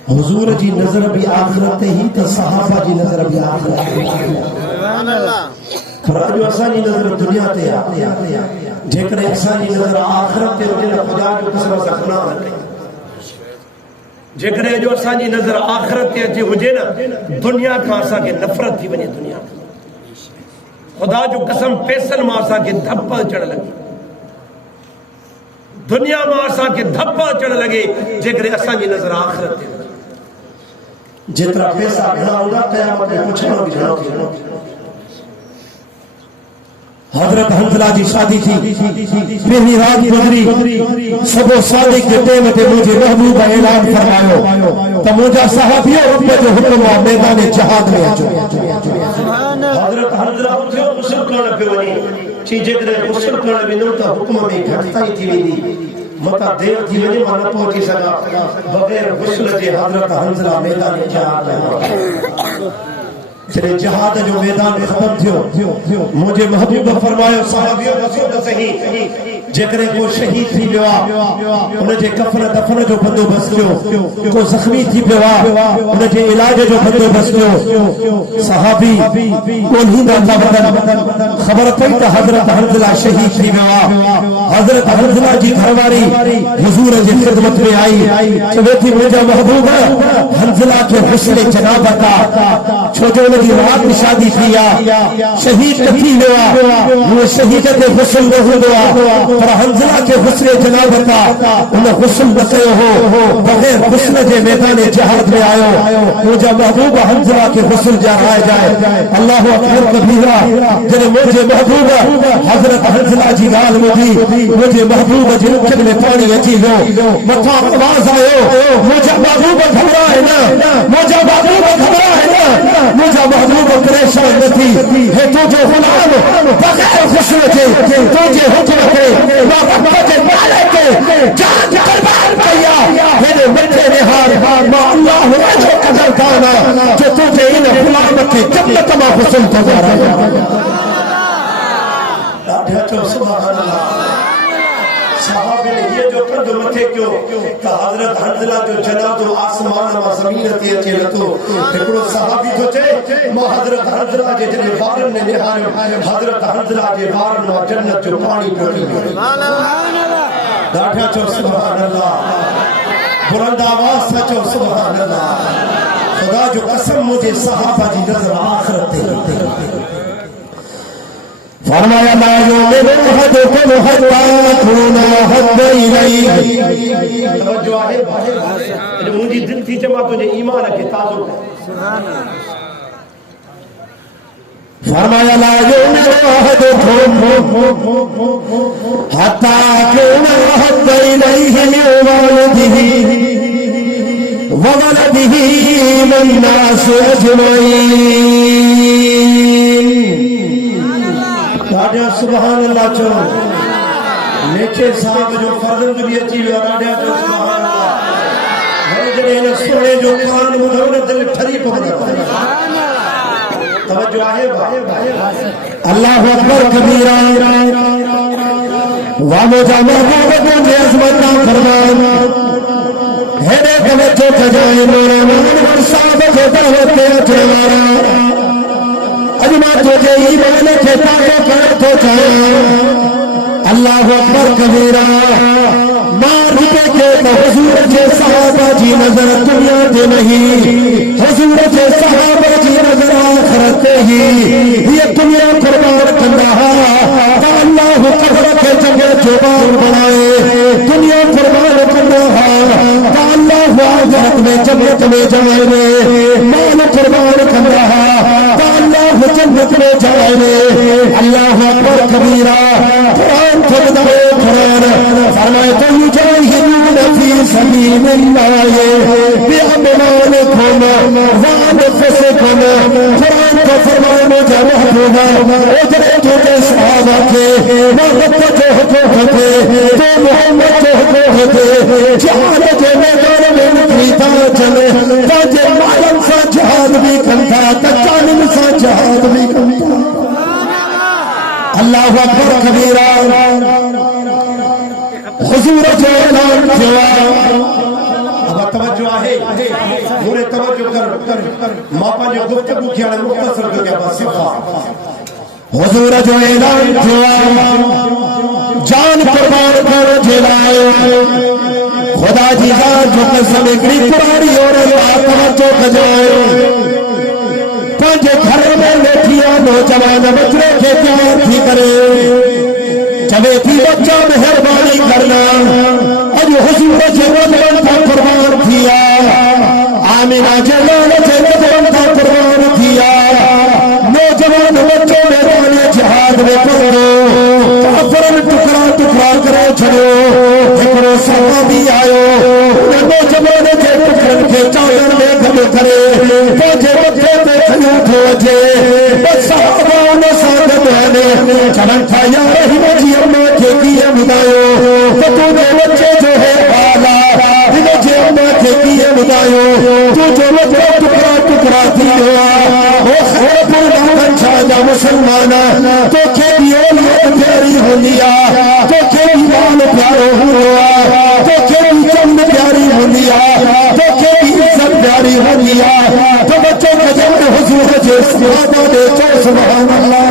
हुजूर जी नज़र भी आखिरत ही तो सहाबा जी नज़र भी आखिरत। सुभान अल्लाह। पर अॼु असांजी नज़र दुनिया ते आहे, जेकॾहिं असांजी नज़र आखिरत ते हुजे न ख़ुदा जो कसम सां गुनाह न कयूं। जेकॾहिं अॼु असांजी नज़र आखिरत ते अचे हुजे न दुनिया खां असांखे नफ़रत थी वञे। दुनिया ख़ुदा जो कसम पैसनि मां असांखे धप अचणु लॻे, दुनिया मां असांखे धप अचणु लॻे जेकॾहिं असांजी नज़र आखिरत ते। जेतिरा पैसा घणा हूंदा क़यामत में पुछणो बि घणो थींदो। हजरत हंसला जी शादी थी, पहली रात गुजरी, सबो शादी के टेम ते मुझे महबूब ऐलान फरमायो तो मुझा सहाबियों रुपए जो हुक्म मैदान जहाद में अचो। हजरत हंसला उठियो गुस्ल करण पियो वञे, चीजे करे गुस्ल करण वेंदो त हुक्म में घटताई थी वेंदी, मता देर थी वञे मां न पहुची सघां, बग़ैर गुस्ल जे हजरत हंसला मैदान जहाद में जॾहिं जहाद जो मैदान ख़त्म थियो, मुंहिंजे महबूब फरमायो सहाबियो ॾिसो त सही, जेकॾहिं को शहीद थी वियो आहे उनजे कफ़न दफ़न जो बंदोबस्त कयो, को ज़ख़्मी थी पियो आहे उनजे इलाज जो बंदोबस्त कयो। सहाबी ॻोल्हींदा था वञनि, ख़बर पई त हज़रत हंसला शहीद थी वियो आहे। हज़रत हंसला जी घरवारी हुज़ूर जी ख़िदमत में आई, चवे थी मुंहिंजा महबूब हंसला खे हुस्न जनाबत आहे, छो जो उनजी रात शादी थी आहे, शहीद न थी वियो आहे, उहो शहीद ते हुस्न न हूंदो आहे, पर हंसला के हुस्न जनाबत उन हुस्न न कयो हो, बग़ैर हुस्न जे मैदान जहाद में आयो। मुंहिंजा महबूब हंसला के हुस्न जा राय जाए। अल्लाह अकबर कबीरा। जॾहिं मुंहिंजे महबूब हज़रत हंसला जी ॻाल्हि ॿुधी, मुंहिंजे महबूब जे अखियुनि में पाणी अची वियो, मथां आवाज़ आयो, मुंहिंजा महबूब घबराए न, मुंहिंजा महबूब घबराए न, मुंहिंजा महबूब परेशान न थी, हे तुंहिंजो गुलाम बग़ैर हुस्न जे तुंहिंजे हुक्म ते जो तुझे इन गुलाम के जन्नत में हुस्न गुजारा। सहाबे ने ये जो कंध मथे कयो त हजरत हंसला जो जनाज़ो आसमान मां ज़मीन ते अचे नथो। हिकिड़ो सहाबी थो चए मां हजरत हंसला जे जॾहिं वारनि ने निहारियो, हजरत हंसला जे वारनि मां जन्नत जो पाणी पियो निकिरे। ॾाढा चओ सुभान अल्लाह, बुलंद आवाज़ सां चओ सुभान अल्लाह। खुदा जो कसम मुझे सहाबा जी नज़र आखिरत ते फरमाया ला युमिनु अहदुकुम हत्ता तकूना अहब्बा इलैहि। तवज्जो आहे, मुंहिंजी दिल थी चवां तुंहिंजे ईमान खे ताज़ो कर। सुभान अल्लाह। फरमाया ला युमिनु अहदुकुम हत्ता तकूना अहब्बा इलैहि मिन वालिदिही व वलदिही वन नास अजमईन। ॾाढा सुभान अल्लाह चो। नेचे साहब जो फर्ज़ंद भी अची वियो, ॾाढा चो सुभान अल्लाह। हाणे जॾहिं हिन सुहिणे जो क़ुरान ॿुधो न दिलि ठरी पवंदी। तवज्जो आहे अल्लाहु अकबर कबीरा। वाह मुंहिंजा महबूब तुंहिंजे अज़मत ना फरमान, हेॾे तवज्जो कजाए मेरा मान साहब जो दावत ते अचण वारा। अॼु मां तुंहिंजे ईमान खे ताज़ो करण थो चाहियां। अल्लाहु अकबर कबीरा। मां रुपए के त हुज़ूर जे सहाबा जी नज़र दुनिया ते नहीं, हुज़ूर जे सहाबा जी नज़र आख़िरत ते ही। ये दुनिया कुर्बान कंदा त अल्लाह कब्र खे जंगल जो बाग बणाए, दुनिया कुर्बान कंदा त अल्लाह आख़िरत में जन्नत में जाए रे। माल कुर्बान कंदा त अल्लाह जन्नत में जाए रे। अल्लाह अकबर कबीरा। कुरान खुदा कुरान फरमाए तो युजाहिदून फी सबीलिल्लाह बिअमवालिकुम व अनफुसिकुम। कुरान को फरमाए मुझे महबूबा उजरे तुझे सहाबा के मोहब्बत जो हुकूक थे, तो मोहम्मद जो हुकूक थे, जहाद के मैदान में निकली था चले ताजे मालम सा जहाद भी कंधा तजानिम सा जहाद भी कंधा। अल्लाहु अकबर कबीरा। हुजूर जो ऐलान किया। अब तवज्जो आहे, पूरे तवज्जो कर। मां पंहिंजो गुफ्तगू खे हाणे मुख़्तसर कयो बस। हुजूर जो ऐलान किया, जान कुर्बान करण जे लाइ खुदा जी ज़ात जो कसम हिकिड़ी पुराणी औरत तवज्जो कजायो। पंहिंजे घर में वेठी आहे नौजवान बचड़े खे प्यार थी करे चवे थी बच्चा मेहरबानी करना, अॼु हुजूर जे वचन था कुर्बान थिया, आमिना जे लाल जे वचन था कुर्बान थिया। नौजवान बच्चो मैदान जहाद में पहुतो, हिकिड़ो सहाबी आयो उन जमाने जे पुखरनि खे चादर में गॾु करे पंहिंजे मथे ते खयूं थो अचे बस सहाबा उन सां गॾु आहिनि चवनि था यार हिन जी अम्मा खे कीअं ॿुधायो त तुंहिंजे बचे जो हे हाल आहे हिन जे अम्मा खे कीअं ॿुधायो तुंहिंजो बचो टुकड़ा टुकड़ा थी वियो आहे मुसलमान तोखे भी औलाद प्यारी हूंदी आहे तोखे भी माल प्यारो हूंदो आहे तोखे भी चंद प्यारी हूंदी आहे तोखे भी इज्जत प्यारी हूंदी आहे तो बच्चों खे जब हुजूर जे सहाबा दे चो सुभान अल्लाह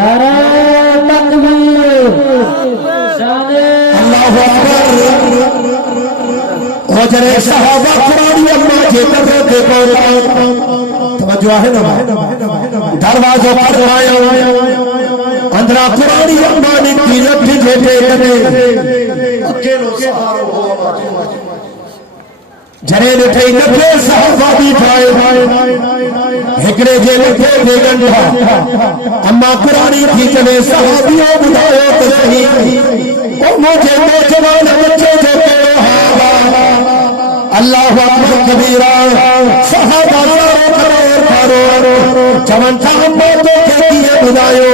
नारा तकबीर शाने अल्लाहु अकबर ओ जरे सहाबा कुरानी अम्मा जे दर ते पहुंचा तवज्जो है ना दरवाजो फरमायो अंदरा कुरानी अम्मा ने तिलक जेटे कने अकेलो सहारो हो जरे ॾिठई नबे सहाबा बि ठाहे हिकिड़े जे मथे ते गंढा अम्मा कुरानी थी चवे सहाबियो ॿुधायो त सही ओ मुंहिंजे नौजवान बच्चे जो कहिड़ो हाल आहे अल्लाह अकबर कबीरा सहाबा चवनि था अम्मा तोखे कीअं ॿुधायो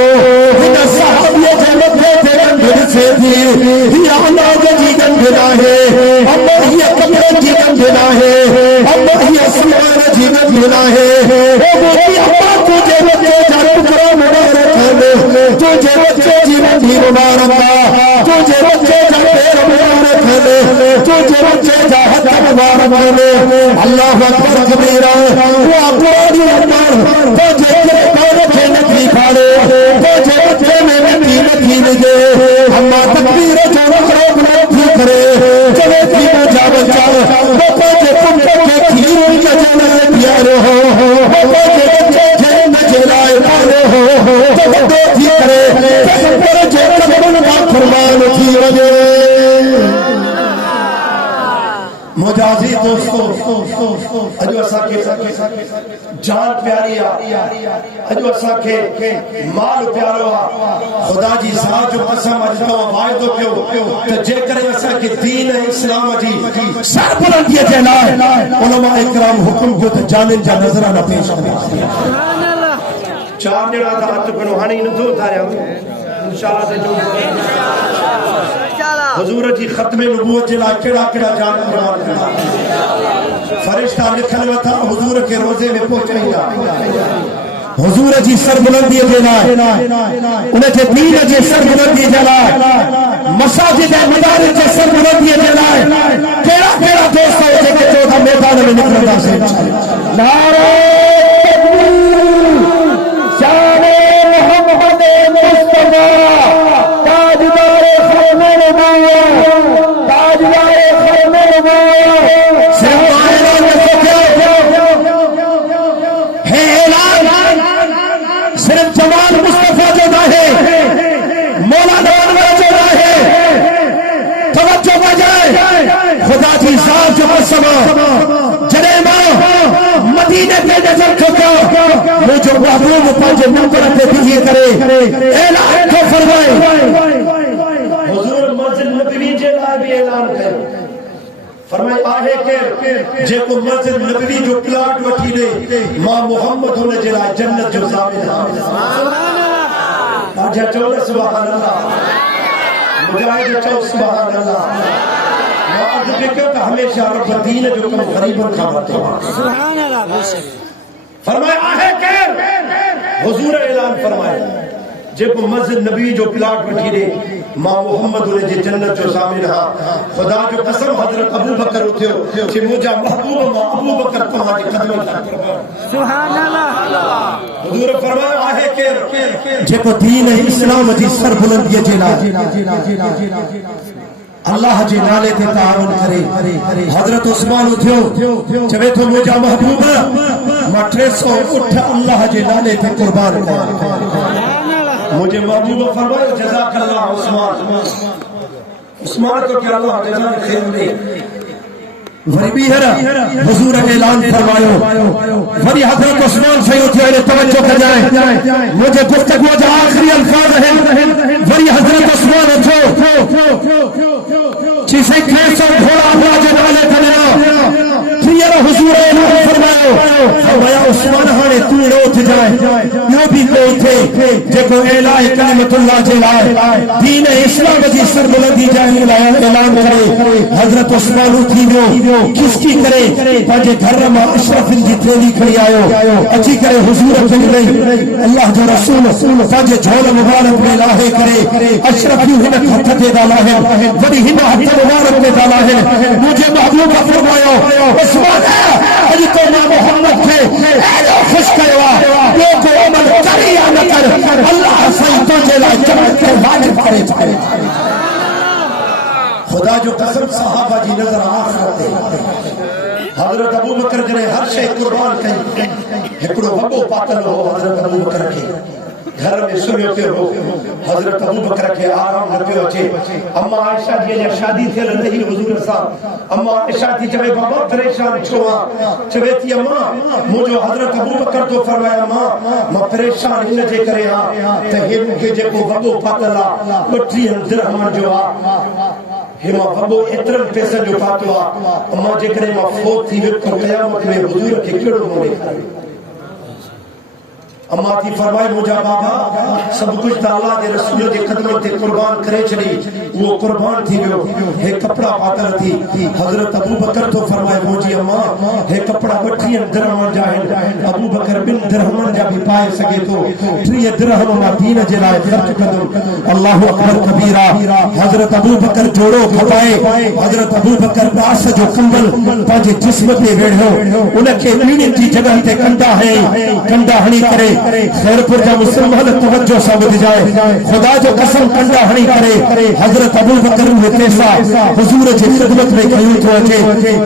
हिन सहाबीअ जे मथे ते गंढ ॾिसे थी हीअ अनाज जी गंढ नाहे अम्मा हीअ कपिड़नि जी गंढ नाहे अम्मा हीअ सुवार जी गंढ नाहे अम्मा तुंहिंजे बचे जा टुकड़ा मुबारक आहिनि तुंहिंजे बचे जी नंढी मुबारक आहे तुंहिंजे बचे जा पेर मुबारक आहिनि तुंहिंजे बचे जा हथ मुबारक आहिनि अल्लाह अकबर कबीरा उहा पुराणी अम्मा तुंहिंजे कान खे नथी खाड़े तुंहिंजे बचे में नथी विझे अम्मा तकबीर जो हिकिड़ो गुलाम थी करे चवे थी मुंहिंजा बच्चा बाबा जे पुट खे खीर कजण लाइ पीआरियो हो बाबा जे बचे खे नजे लाइ पालियो हो त वॾो थी करे पैगंबर जे कदमनि खां क़ुर्बान थी वञे मुजाजी दोस्तों अजो असांखे जान प्यारी आहे अजो असांखे माल प्यारो आहे खुदा जी ज़ात जो कसम अॼु तव्हां वाइदो कयो त जेकर असांखे दीन ऐं इस्लाम जी सरबुलंदीअ जे लाइ उलमा इकराम हुकुम कयो त जाननि जा नज़राना पेश कयो चार ॼणा त हथ खणो हाणे नथो उथारियां इंशाअल्लाह हुजूर जी खत्म नबूवत जे लाइ केड़ा केड़ा जान कुर्बान कया फरिश्ता लिखल वथा हुजूर के रोज़े में पहुचाईंदा हुजूर जी सरबुलंदीअ जे लाइ उन जे दीन जे सरबुलंदीअ जे लाइ मसाजिद ऐं मदारिस जे सरबुलंदीअ जे लाइ केड़ा केड़ा दोस्त जेके चौथा मैदान में निकरंदासीं नारे तकबीर शाने मोहम्मद मुस्तफा ताजदार खैमे नबूवत ताजदार खैमे नबूवत सिर्फ जमाल मुस्तफा जो नाहे मौलाना अनवर जो नाहे तवज्जो बजाए खुदा जी ज़ात जो कसम जॾहिं मां मदीने ते नज़र ठोकियो मुंहिंजो महबूब पंहिंजे नंबर ते बीही करे ऐलान थो फरमाए हुजूर मस्जिद नबवी जे लाइ बि ऐलान कयो फरमाए आहे के जेको मस्जिद नबवी जो प्लाट वठी दे मां मोहम्मद हुन जे लाइ जन्नत जो ज़ामिन आहे सुभान अल्लाह आजा चओ सुभान अल्लाह मुजाहिद चओ सुभान अल्लाह अर्ज़ कयो त हमेशा रब दीन जो कम गरीबन खां वठो सुभान अल्लाह फरमाए आहे के हुजूर ऐलान फरमाए जेको मस्जिद नबी जो प्लाट वठी दे मां मोहम्मद उन जे जन्नत जो ज़ामिन हा खुदा जो कसम हजरत अबू बकर उठियो कि मुंहिंजा महबूब मां अबू बकर तव्हांजे कदमनि खां कुर्बान सुभान अल्लाह हुजूर फरमायो आहे के जेको दीन ऐं इस्लाम जी सरबुलंदीअ जे लाइ अल्लाह जे नाले ते तावन करे हजरत उस्मान उठियो चवे थो मुंहिंजा महबूब मां 300 उठ अल्लाह जे नाले ते कुर्बान कया मुझे महबूब फरमायो जज़ाकल्लाह उस्मान को क्या अल्लाह जज़ा खैर दे वरी बीहर हुजूर ऐलान फरमायो वरी हजरत उस्मान से उठियो ने तवज्जो कजाए मुझे गुफ्तगू जा आखिरी अल्फाज हैं वरी हजरत उस्मान उठो किसी खेस और घोड़ा अल्लाह के नाले तने प्रिय हुजूर ने फरमाया उस्मान हाने तू उठ जाए यो भी कोई थे जेको इलाह कलिमतुल्लाह जे लाए दीन इस्लाम जी सरबलंदी जाए ऐलान करे हजरत उस्मान उठी वियो किसकी करे पांजे घर में अशरफ जी थेली खड़ी आयो अची करे हुजूर खे नहीं अल्लाह जो रसूल पांजे झोल मुबारक में लाहे करे अशरफ जी हिन हथ ते डाला है वडी हिन हथ मुबारक में डाला है मुझे महबूब फरमायो उस्मान अज तो मां मोहम्मद थे एलो खुश करवा यो को अमल करी या न कर अल्लाह सही तुझे ला जन्नत के वाजिब करे पाए खुदा जो कसम सहाबा जी नजर आखिरत हजरत अबू बकर जने हर शे कुर्बान कई हिकड़ो वगो पातल हो हजरत अबू बकर के घर में सुम्यो पियो हो हजरत अबू बकर के आराम न पियो अचे अम्मा आयशा जी ने शादी थियल नहीं हुजूर सा अम्मा आयशा थी चवे बाबा परेशान छोआ चवे थी अम्मा मुझो हजरत अबू बकर तो फरमाया मां परेशान इन जे करे आ ते हे मुके जेको वगो पातल आ 30 दिरहम जो आ हेमा वगो एतरन पैसा जो पातो आ अम्मा जे करे मां फोत थी विक क़यामत में हुजूर के केड़ो मोने अम्मा थी फरमाए मुझा बाबा सब कुछ त अल्लाह के रसूल के कदमों ते कुर्बान करे छड़ी वो कुर्बान थी वियो हे कपड़ा पातल थी हजरत अबू बकर तो फरमाए मुझी अम्मा हे कपड़ा 30 दिरहम जा अबू बकर 2 दिरहम जा भी पाए सके तो 3 दिरहम मां दीन जे लाए खर्च कदम अल्लाहु अकबर कबीरा हजरत अबू बकर जोड़ो खपाए हजरत अबू बकर बास जो कंबल पाजे जिस्म ते वेढ़ो उनके मीणी की जगह ते कंडा हणी करे खैरपुर जा मुसलमान तवज्जो सा बुध जाए खुदा जो कसम कंडा हणी करे हजरत अबू बकर ने पैसा हुजूर जी खिदमत में कयूं तो अचे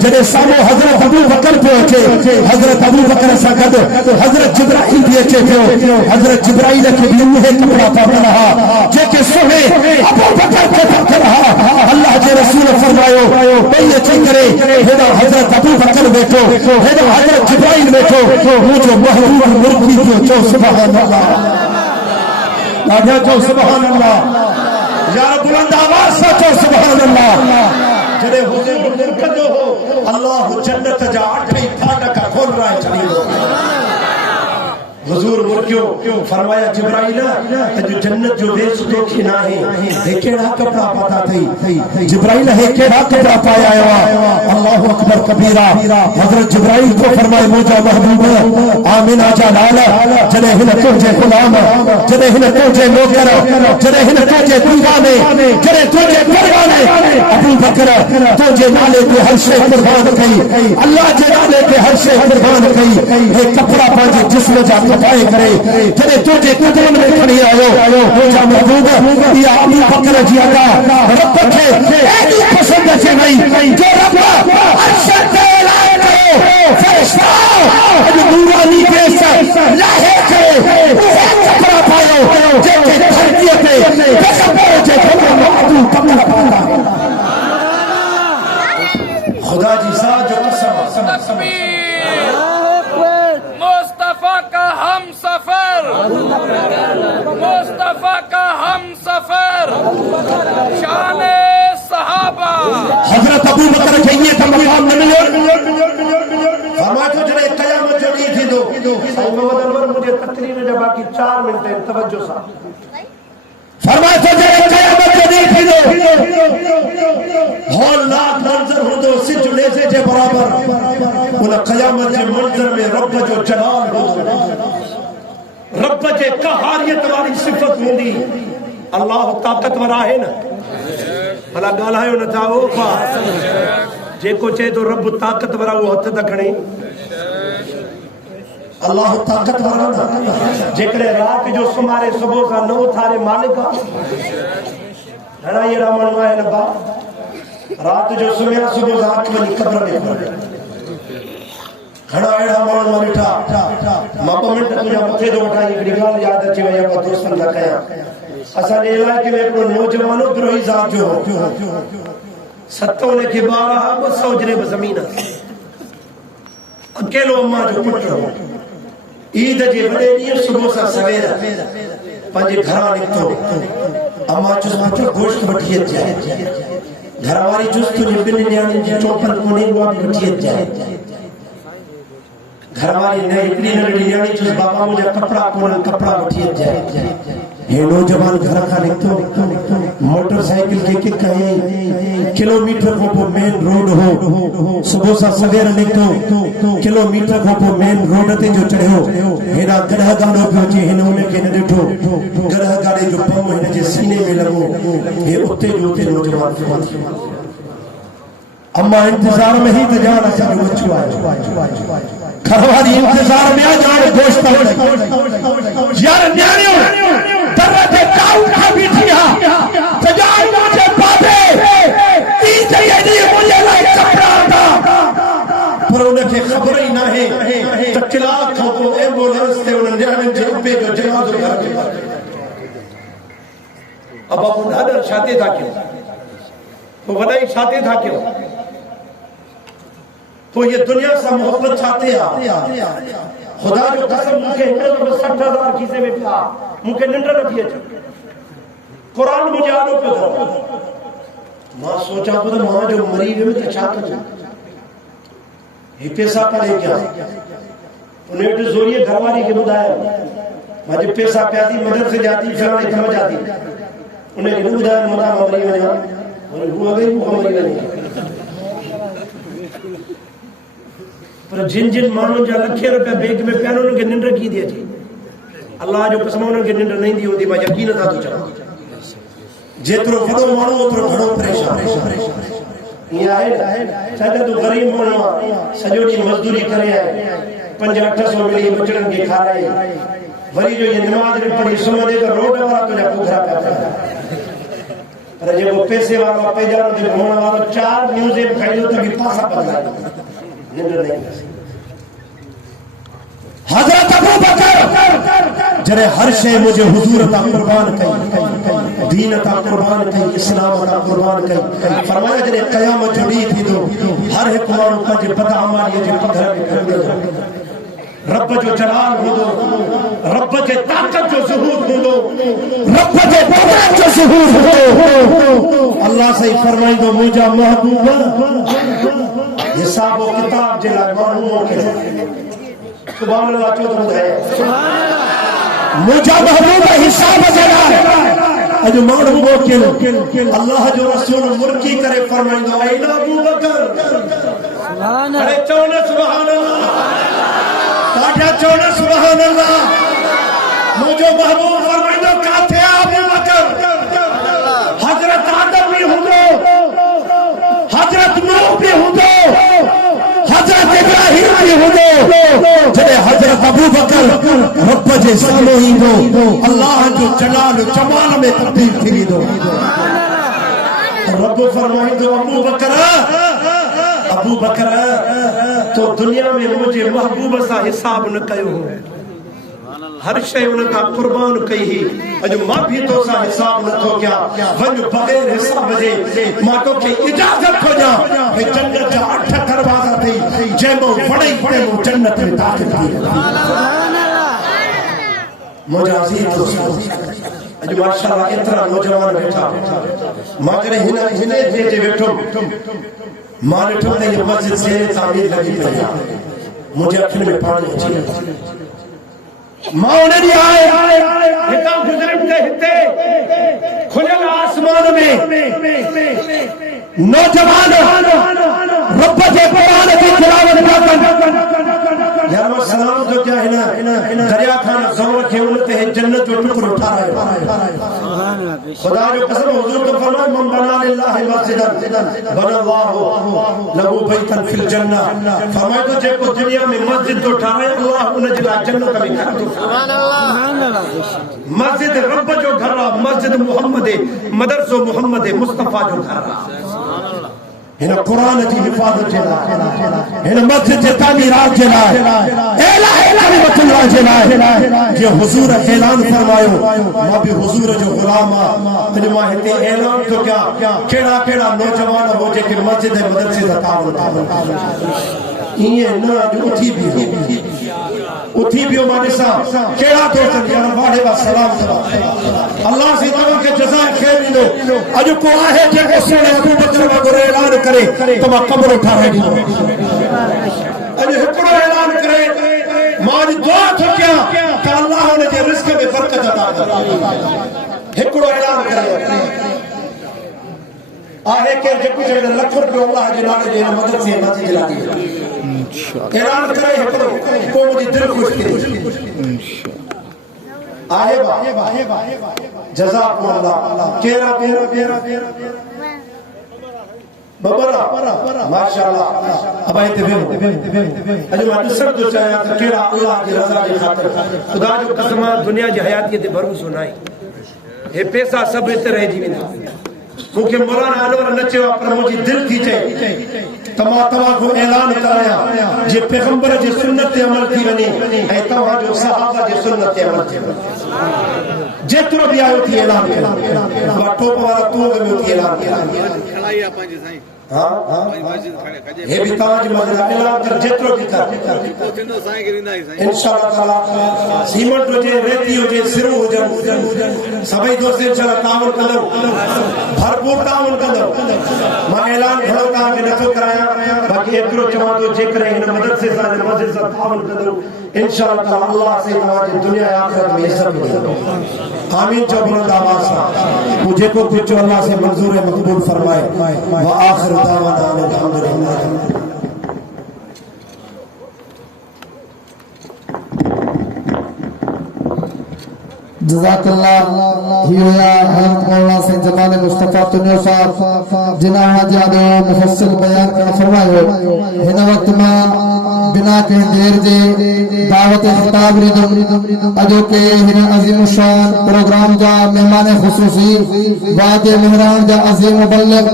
जने सामो हजरत अबू बकर पे अचे हजरत अबू बकर सा गद हजरत जिब्राइल भी अचे पियो हजरत जिब्राइल के भी उहे कपड़ा पाता रहा जेके सोहे अबू बकर के पाता रहा अल्लाह के रसूल फरमायो भई अचे करे हेदा हजरत अबू बकर बैठो हेदा हजरत जिब्राइल बैठो मुझो महबूब मुर्गी पियो सुभान अल्लाह राजा चो सुभान अल्लाह यार बुलंद आवाज से चो सुभान अल्लाह जड़े हुजूर कदो हो अल्लाह जन्नत जा 8 फाटक खोल रहा है चली हुजूर मुर्गियो फरमाया जिब्राइल जो जन्नत जो वेस देखी ना है हे केड़ा कपड़ा पाता थई जिब्राइल हे केड़ा कपड़ा पाया आया अल्लाहु अकबर कबीरा हजरत जिब्राइल को फरमाए मुझा महबूब आमिना जा लाल जने हिन तुझे गुलाम जने हिन तुझे नौकर जने हिन तुझे दीवाने जने तुझे परवाने अबू बकर तुझे नाले पे हर शे कुर्बान कई अल्लाह के नाले पे हर शे कुर्बान कई हे कपड़ा पाजे जिस्म जा पाए करे जने तुझे कुदरत में खड़ी आयो मुझा महबूब या अबू बकर जी अदा रब के एडी पसंद से नहीं जो रब अर्श पे लाए करो फरिश्ता अज नूरानी पेश लाहे करे वो कपड़ा पायो जेके धरती पे पैगंबर जे अबू बकर पाता खुदा जी सा जो कसम तकबीर मुस्तफा का हम सफर मुस्तफा का हम सफर शान सहाबा हजरत अबू बकर चाहिए था मकाम न मिले फरमाया तो जरे कयामत जो नहीं थी दो मोहम्मद अनवर मुझे तकरीर में बाकी 4 मिनट है तवज्जो सा फरमाया तो जरे कयामत जो नहीं थी दो हॉल लाख मंजर हो दो सिज लेसे के बराबर उन कयामत के मंजर में रब जो जलाल हो रब के कहारियत वाली सिफत होंदी अल्लाह ताकतवर है ना भला गालायो न जाओ पा जेको चे तो रब ताकतवर वो हथ दखणे अल्लाह ताकतवर जेकरे रात जो सुमारे सुबह का नो थारे मालिक घणा येड़ा माण्हू आहिनि बा रात जो सुम्या सुबह का आंख में कब्र में घणा अहिड़ा माण्हू ॾिठा मां 2 मिंट तुंहिंजा मथे थो वठां हिकिड़ी ॻाल्हि यादि अची वई आहे दोस्तनि सां कयां असांजे इलाइक़े में हिकिड़ो नौजवान द्रोही ज़ात जो सतो उनखे 1200 जनेब ज़मीन अकेलो अम्मा जो पुटु ईद जे वॾे ॾींहुं सुबुह सां सवेर पंहिंजे घरां निकितो अम्मा चुस पुटु गोश्त वठी अचे घरवारी जुस्त ने बिन न्याणी जी चौपन कोने वो बठियत जाए घरवारी ने इतनी नड़ी न्याणी जुस्त बाबा मुझे कपड़ा कोन कपड़ा बठियत जाए हे नौजवान घर का निकतो मोटरसाइकिल के कहे किलोमीटर को मेन रोड हो सुबह सा सवेर निकतो किलोमीटर को मेन रोड ते जो चढ़ो हेरा गढ़ गाड़ो पियो जे हिनोने के न ॾिठो गढ़ गाड़े जो बम हिन जे सीने में लॻो हे उते जो उते नौजवान अम्मा इंतजार में ही तजान असा जो बच्चो आयो घरवारी इंतजार में आ जान दोस्त यार न्याणियो दरवाजे काउ खा बीठिया सजाई मुझे बाबे ई चाहिए नी मुझे लाइक कपड़ा था पर उनके खबर ही ना है तकला खो को एम्बुलेंस से उन न्याणियो जे पे जो जनाजो कर अब आप ॾाढा छाते था क्यों तो वॾाई छाते था क्यों तो ये दुनिया से मोहब्बत चाहते हैं खुदा जो कसम मुझे 60,000 खीसे में पिया मुझे निंदर रखी है कुरान मुझे आदो पे दो मां सोचा तो मां जो मरी हुई तो छा कर ये पैसा करे क्या उन्हें तो जोरिए घरवारी के बुधाया मुझे पैसा प्यादी मदद से जाती फलाने कम जाती उन्हें नहीं बुधाया मना मरी वना और वो गई वो मरी वनी पर जिन जिन मानू जा लखे रुपया बैंक में पिया उनके निंड की दिए थी अल्लाह जो कसम उनके निंड नहीं दी होती मैं यकीन था तो चला जेतरो वडो मानू ओतरो घणो परेशान ये आए चाहे तो गरीब मानू सजो दी मजदूरी करे आए 500-800 मिली बचड़न के खा रहे वरी जो ये नमाज ने पढ़ी समझे तो रोड वाला तो जा पुखरा पे पर जे वो पैसे वाला पे जा तो घुमण वाला 4 म्यूजियम खाइलो तो भी पासा पड़ता हजरत अबू बकर जरे हर शय मुझे हुजूर ता कुर्बान कई दीन ता कुर्बान कई इस्लाम ता कुर्बान कई फरमाया जरे कयामत जो डी थी तो हर एक मानू का जे बद अमाली जे पत्थर में कर दे रब जो जलाल होदो रब जे ताकत जो ज़हूर होदो रब जे कुदरत जो ज़हूर होदो अल्लाह से फरमाइंदो मुजा महबूब हिसाब और किताब जे ला मानूओ के सुभान अल्लाह चो तो है सुभान अल्लाह मुजा महबूब हिसाब जे ला अज मानूओ के अल्लाह जो रसूल मुर्की करे फरमाइंदो ऐ अबू बकर सुभान अल्लाह अरे चौने सुभान अल्लाह काटा चौने सुभान अल्लाह मुजो महबूब फरमाइंदो काथे अबू बकर हजरत आदम भी हुंदो हजरत नूह भी हुंदो हजरत इब्राहिम भी हुंदो जडे हजरत अबू बकर रब जे सामने ईंदो अल्लाह जो जलाल जमाल में तब्दील थी दो रब फरमाइंदो अबू बकर तो दुनिया में मुझे महबूब सा हिसाब न कयो हर शय उन का कुर्बान कई ही अज मां भी तो सा हिसाब न तो क्या वन बगैर हिसाब जे मां तो के इजाजत हो जा हे जन्नत जा 8 दरवाजा थई जेमो वड़ई ते जन्नत में दाखिल थी सुभान अल्लाह मुझे अजीज दोस्तों अज माशाअल्लाह इतना नौजवान बैठा मां करे हिने जे बैठो मां ने तो ये मस्जिद से तामीर लगी पई मुझे अखिन में पानी अची मां ने आए हिता गुजरन के हिते खुलल आसमान में नौजवान रब के कुरान की तिलावत करन यार सलाम जो क्या है ना दरिया खान ज़ौर के उनते जन्नत जो टुकड़ा उठा रहे सुभान अल्लाह खुदा जो कसम हुजूर तो फरमाए मन बना लिल्लाह मस्जिदन बना अल्लाह लहू बैतन फिल जन्नह फरमाए तो जे को दुनिया में मस्जिद तो उठा रहे अल्लाह उन जगह जन्नत में कर दो सुभान अल्लाह मस्जिद रब जो घर मस्जिद मोहम्मद मदरसो मोहम्मद मुस्तफा जो घर इन कुरान की हिफाजत जेला इन मस्जिद जे तामीरात जेला एला कलिमतुल्लाह जेला जे हुजूर ऐलान फरमायो मां भी हुजूर जो गुलाम आ तने मां हिते ऐलान तो क्या केड़ा केड़ा नौजवान हो जे के मस्जिद मदरसे दा तावन ये ना जो उठी भी उठी भी मानिसा केड़ा दोस्त यार वाले वा सलाम दवा अल्लाह से तवा के जज़ा खैर दो अज को आहे जे को सोने अबू बकर वगैरह ऐलान करे तवा कब्र उठा रही अज हिकड़ो ऐलान करे मां दुआ थो क्या कि अल्लाह ने जे रिस्क में बरकत अता करे हिकड़ो ऐलान करे आहे के जे कुछ लख रुपया अल्लाह जे नाले जे मदद से मस्जिद लागी ऐलान करे हिकड़ो को मुझे दिल खुश थी आहे बा जज़ाकुमुल्लाह केरा बबरा माशाअल्लाह अब आए ते अजो मां ॾिसण जो चाहियां त केड़ा अल्लाह जी रज़ा जी ख़ातिर खुदा जो कसम दुनिया जी हयाती ते भरोसो नाहे हे पैसा सब हिते रहिजी वेंदा मूंखे मौलाना अनवर न चयो पर मुंहिंजी दिल थी चए तव्हां को ऐलान कराया जे पैगंबर जी सुन्नत ते अमल थी वञे ऐं तव्हां जो सहाबा जी सुन्नत ते अमल थी वञे जेतिरो बि आयो थी ऐलान कयो टोप वारा तू में थी ऐलान कयो हे भी तव्हां जी मदद ऐलान कर जेतिरो बि कर इंशाअल्लाह ताला सीमेंट हुजे रेती हुजे सिरो हुजन सभई दोस्त इंशाअल्लाह ताउन कंदो भरपूर ताउन कंदो मां ऐलान घणो तव्हांखे नथो करायां बाक़ी एतिरो चवां थो जेकर हिन मदद से सां मस्जिद सां ताउन कंदो इंशाअल्लाह ताला अल्लाह से तव्हांजी दुनिया ऐं आख़िरत में इज़त मिलंदो आमीन जो बुलंद आवाज़ सां मुझे को कुछ अल्लाह से मंजूर है मकबूल फरमाए व आखिर दावाना अल्हम्दुलिल्लाह जज़ाकल्लाह हिया हज़रत मौलाना से जमाल मुस्तफा तुनियो साहब जिना हाजियादो मुफस्सिल बयान कर फरमायो हिन वक्त में बिना के देर जे दावत खिताब रिदम अजो के हिन अजीम शान प्रोग्राम जा मेहमान खुसूसी वादे मेहरान जा अजीम मुबल्लिग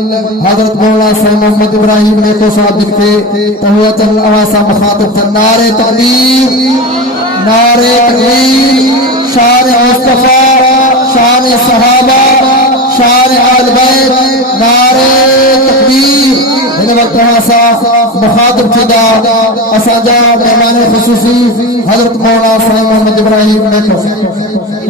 हज़रत मौलाना से मोहम्मद इब्राहिम ने को साहब के तहवतल अवासा मुखातिब नारे तकबीर शान मुस्तफा शान सहाबा शान आल बैत नारे तकबीर इन वक्त सा मुखातिब थिदा असांजा मेहमान खुसूसी हज़रत मौलाना साईं मोहम्मद इब्राहिम ने